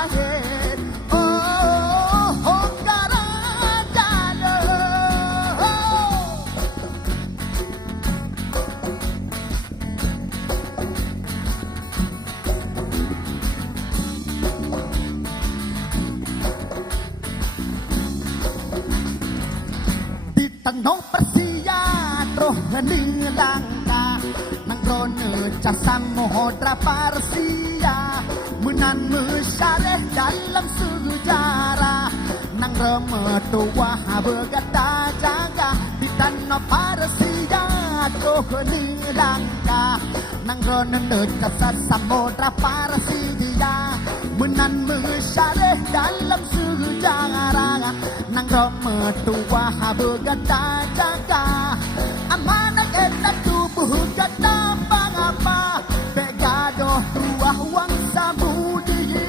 Tanong Persia roh hening langka nang rone casam mohodra Persia menan mesyareh dalam sejarah nang remetua begata jaga di tanah Persia roh hening langka nang rone casam samodra Persia menan mesyareh dalam sejarah nang remetua begata jaga amanah enak tubuh kata bangapa begado tuah wang samudi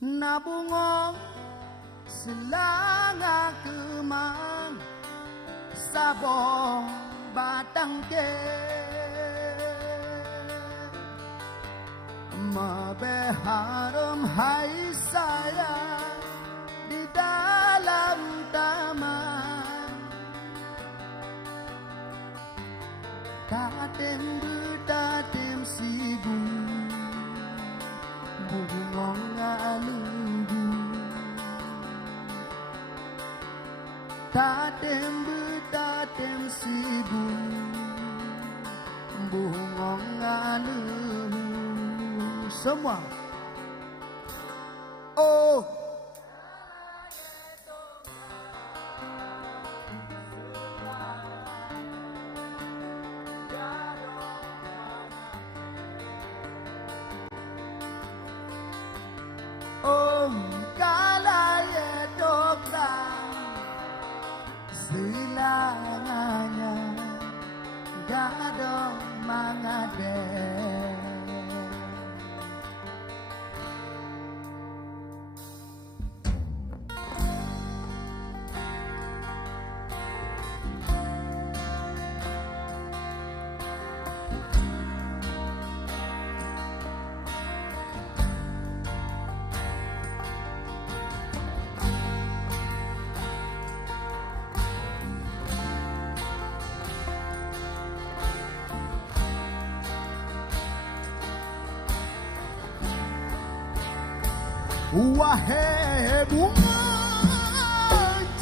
Nabungong selanga kemang sabong batang ke Mabeharum hai saya di dalam taman Tatem betatem sibu Bungong alugu Tatem betatem sibu Bungong alugu Semua Oh Om kalaya dokra Selamanya Gado mangade Wahai bunga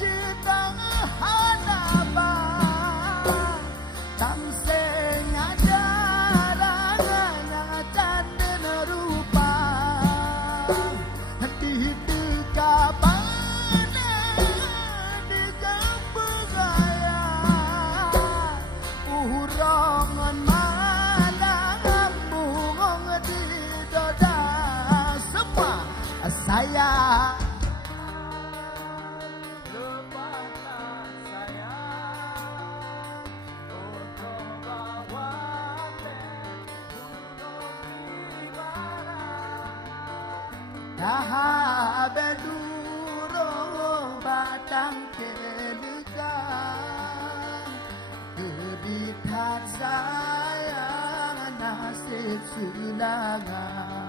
cita hadapan Tamseng ada rangannya canden rupa Di dekapan di gaya Urongan malang bungong di doda Semua saya lepaskan saya untuk bawa gunung ibarat dah berdurung batang kelegang kebitan saya nasib silangan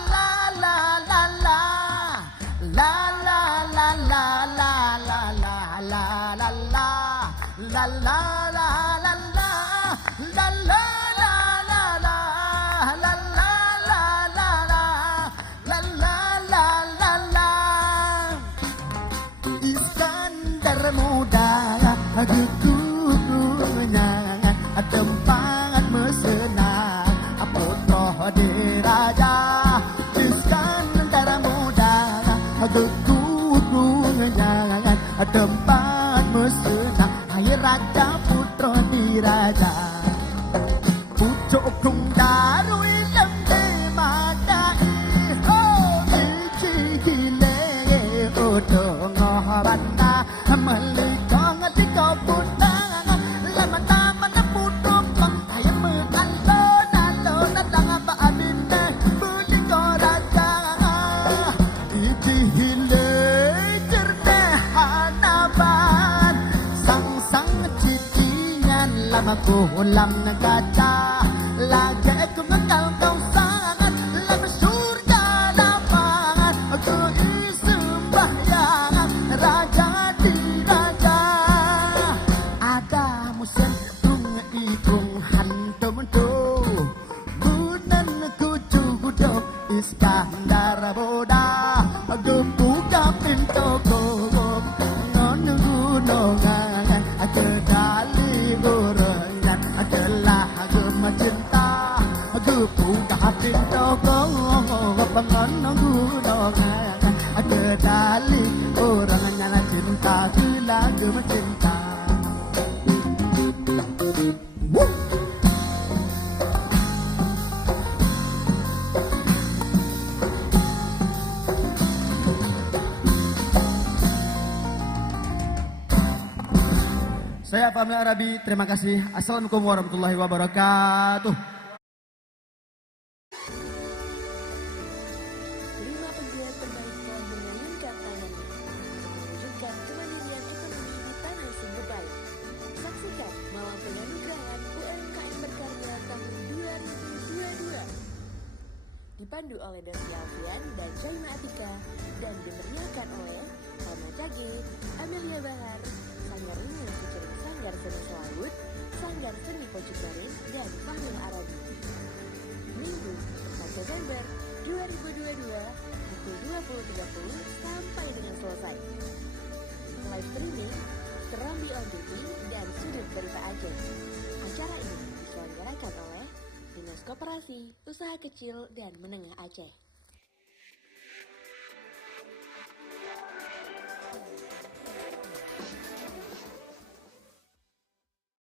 la la la la la la la la la la la la la la la la la la la Iskandar muda gugunya tempat mesenang putra diraja Iskandar muda gugunya tempat mesenang hai raja putra diraja pucuk kung darui lembe makai ho ichi gile odo ngohbana melikong tiko putang lama taman putuk hai metan lo nadang ba abinne buliko raja ichi gile jerne hanaban sang cicingan lama kulang kaca lagi aku ngekal kau sangat lama surga lapangan aku sembahyang raja di raja ada musim tung ikung hantum do bunan kucu kudo Iskandar boda buka pintu gom nonu gunungan kedali gorengan adalah cinta buka pintu gom pengon gunungan kedali gorengan cinta lagu cinta Saya Fahmi Arabi, terima kasih. Assalamualaikum warahmatullahi wabarakatuh. 5 pegiat terbaik telah mengayunkan tangannya mewujudkan kemandirian ekonomi di tanah sumber baik. Saksikan malam penganugerahan UMKM berkarya tahun 2022. Dipandu oleh Desi Alfian dan Jaima Atika dan dimeriahkan oleh Rama Cage, Amelia Bahar, Sanggar Ringan Kucing Sanggar Seni Selawut, Sanggar Seni Pojok Barin, dan Fahmi Arabi. Minggu 4 Desember 2022 pukul 20.30 sampai dengan selesai. Live streaming, Serambi on TV, dan Sudut Berita Aceh. Acara ini diselenggarakan oleh Dinas Koperasi, Usaha Kecil dan Menengah Aceh.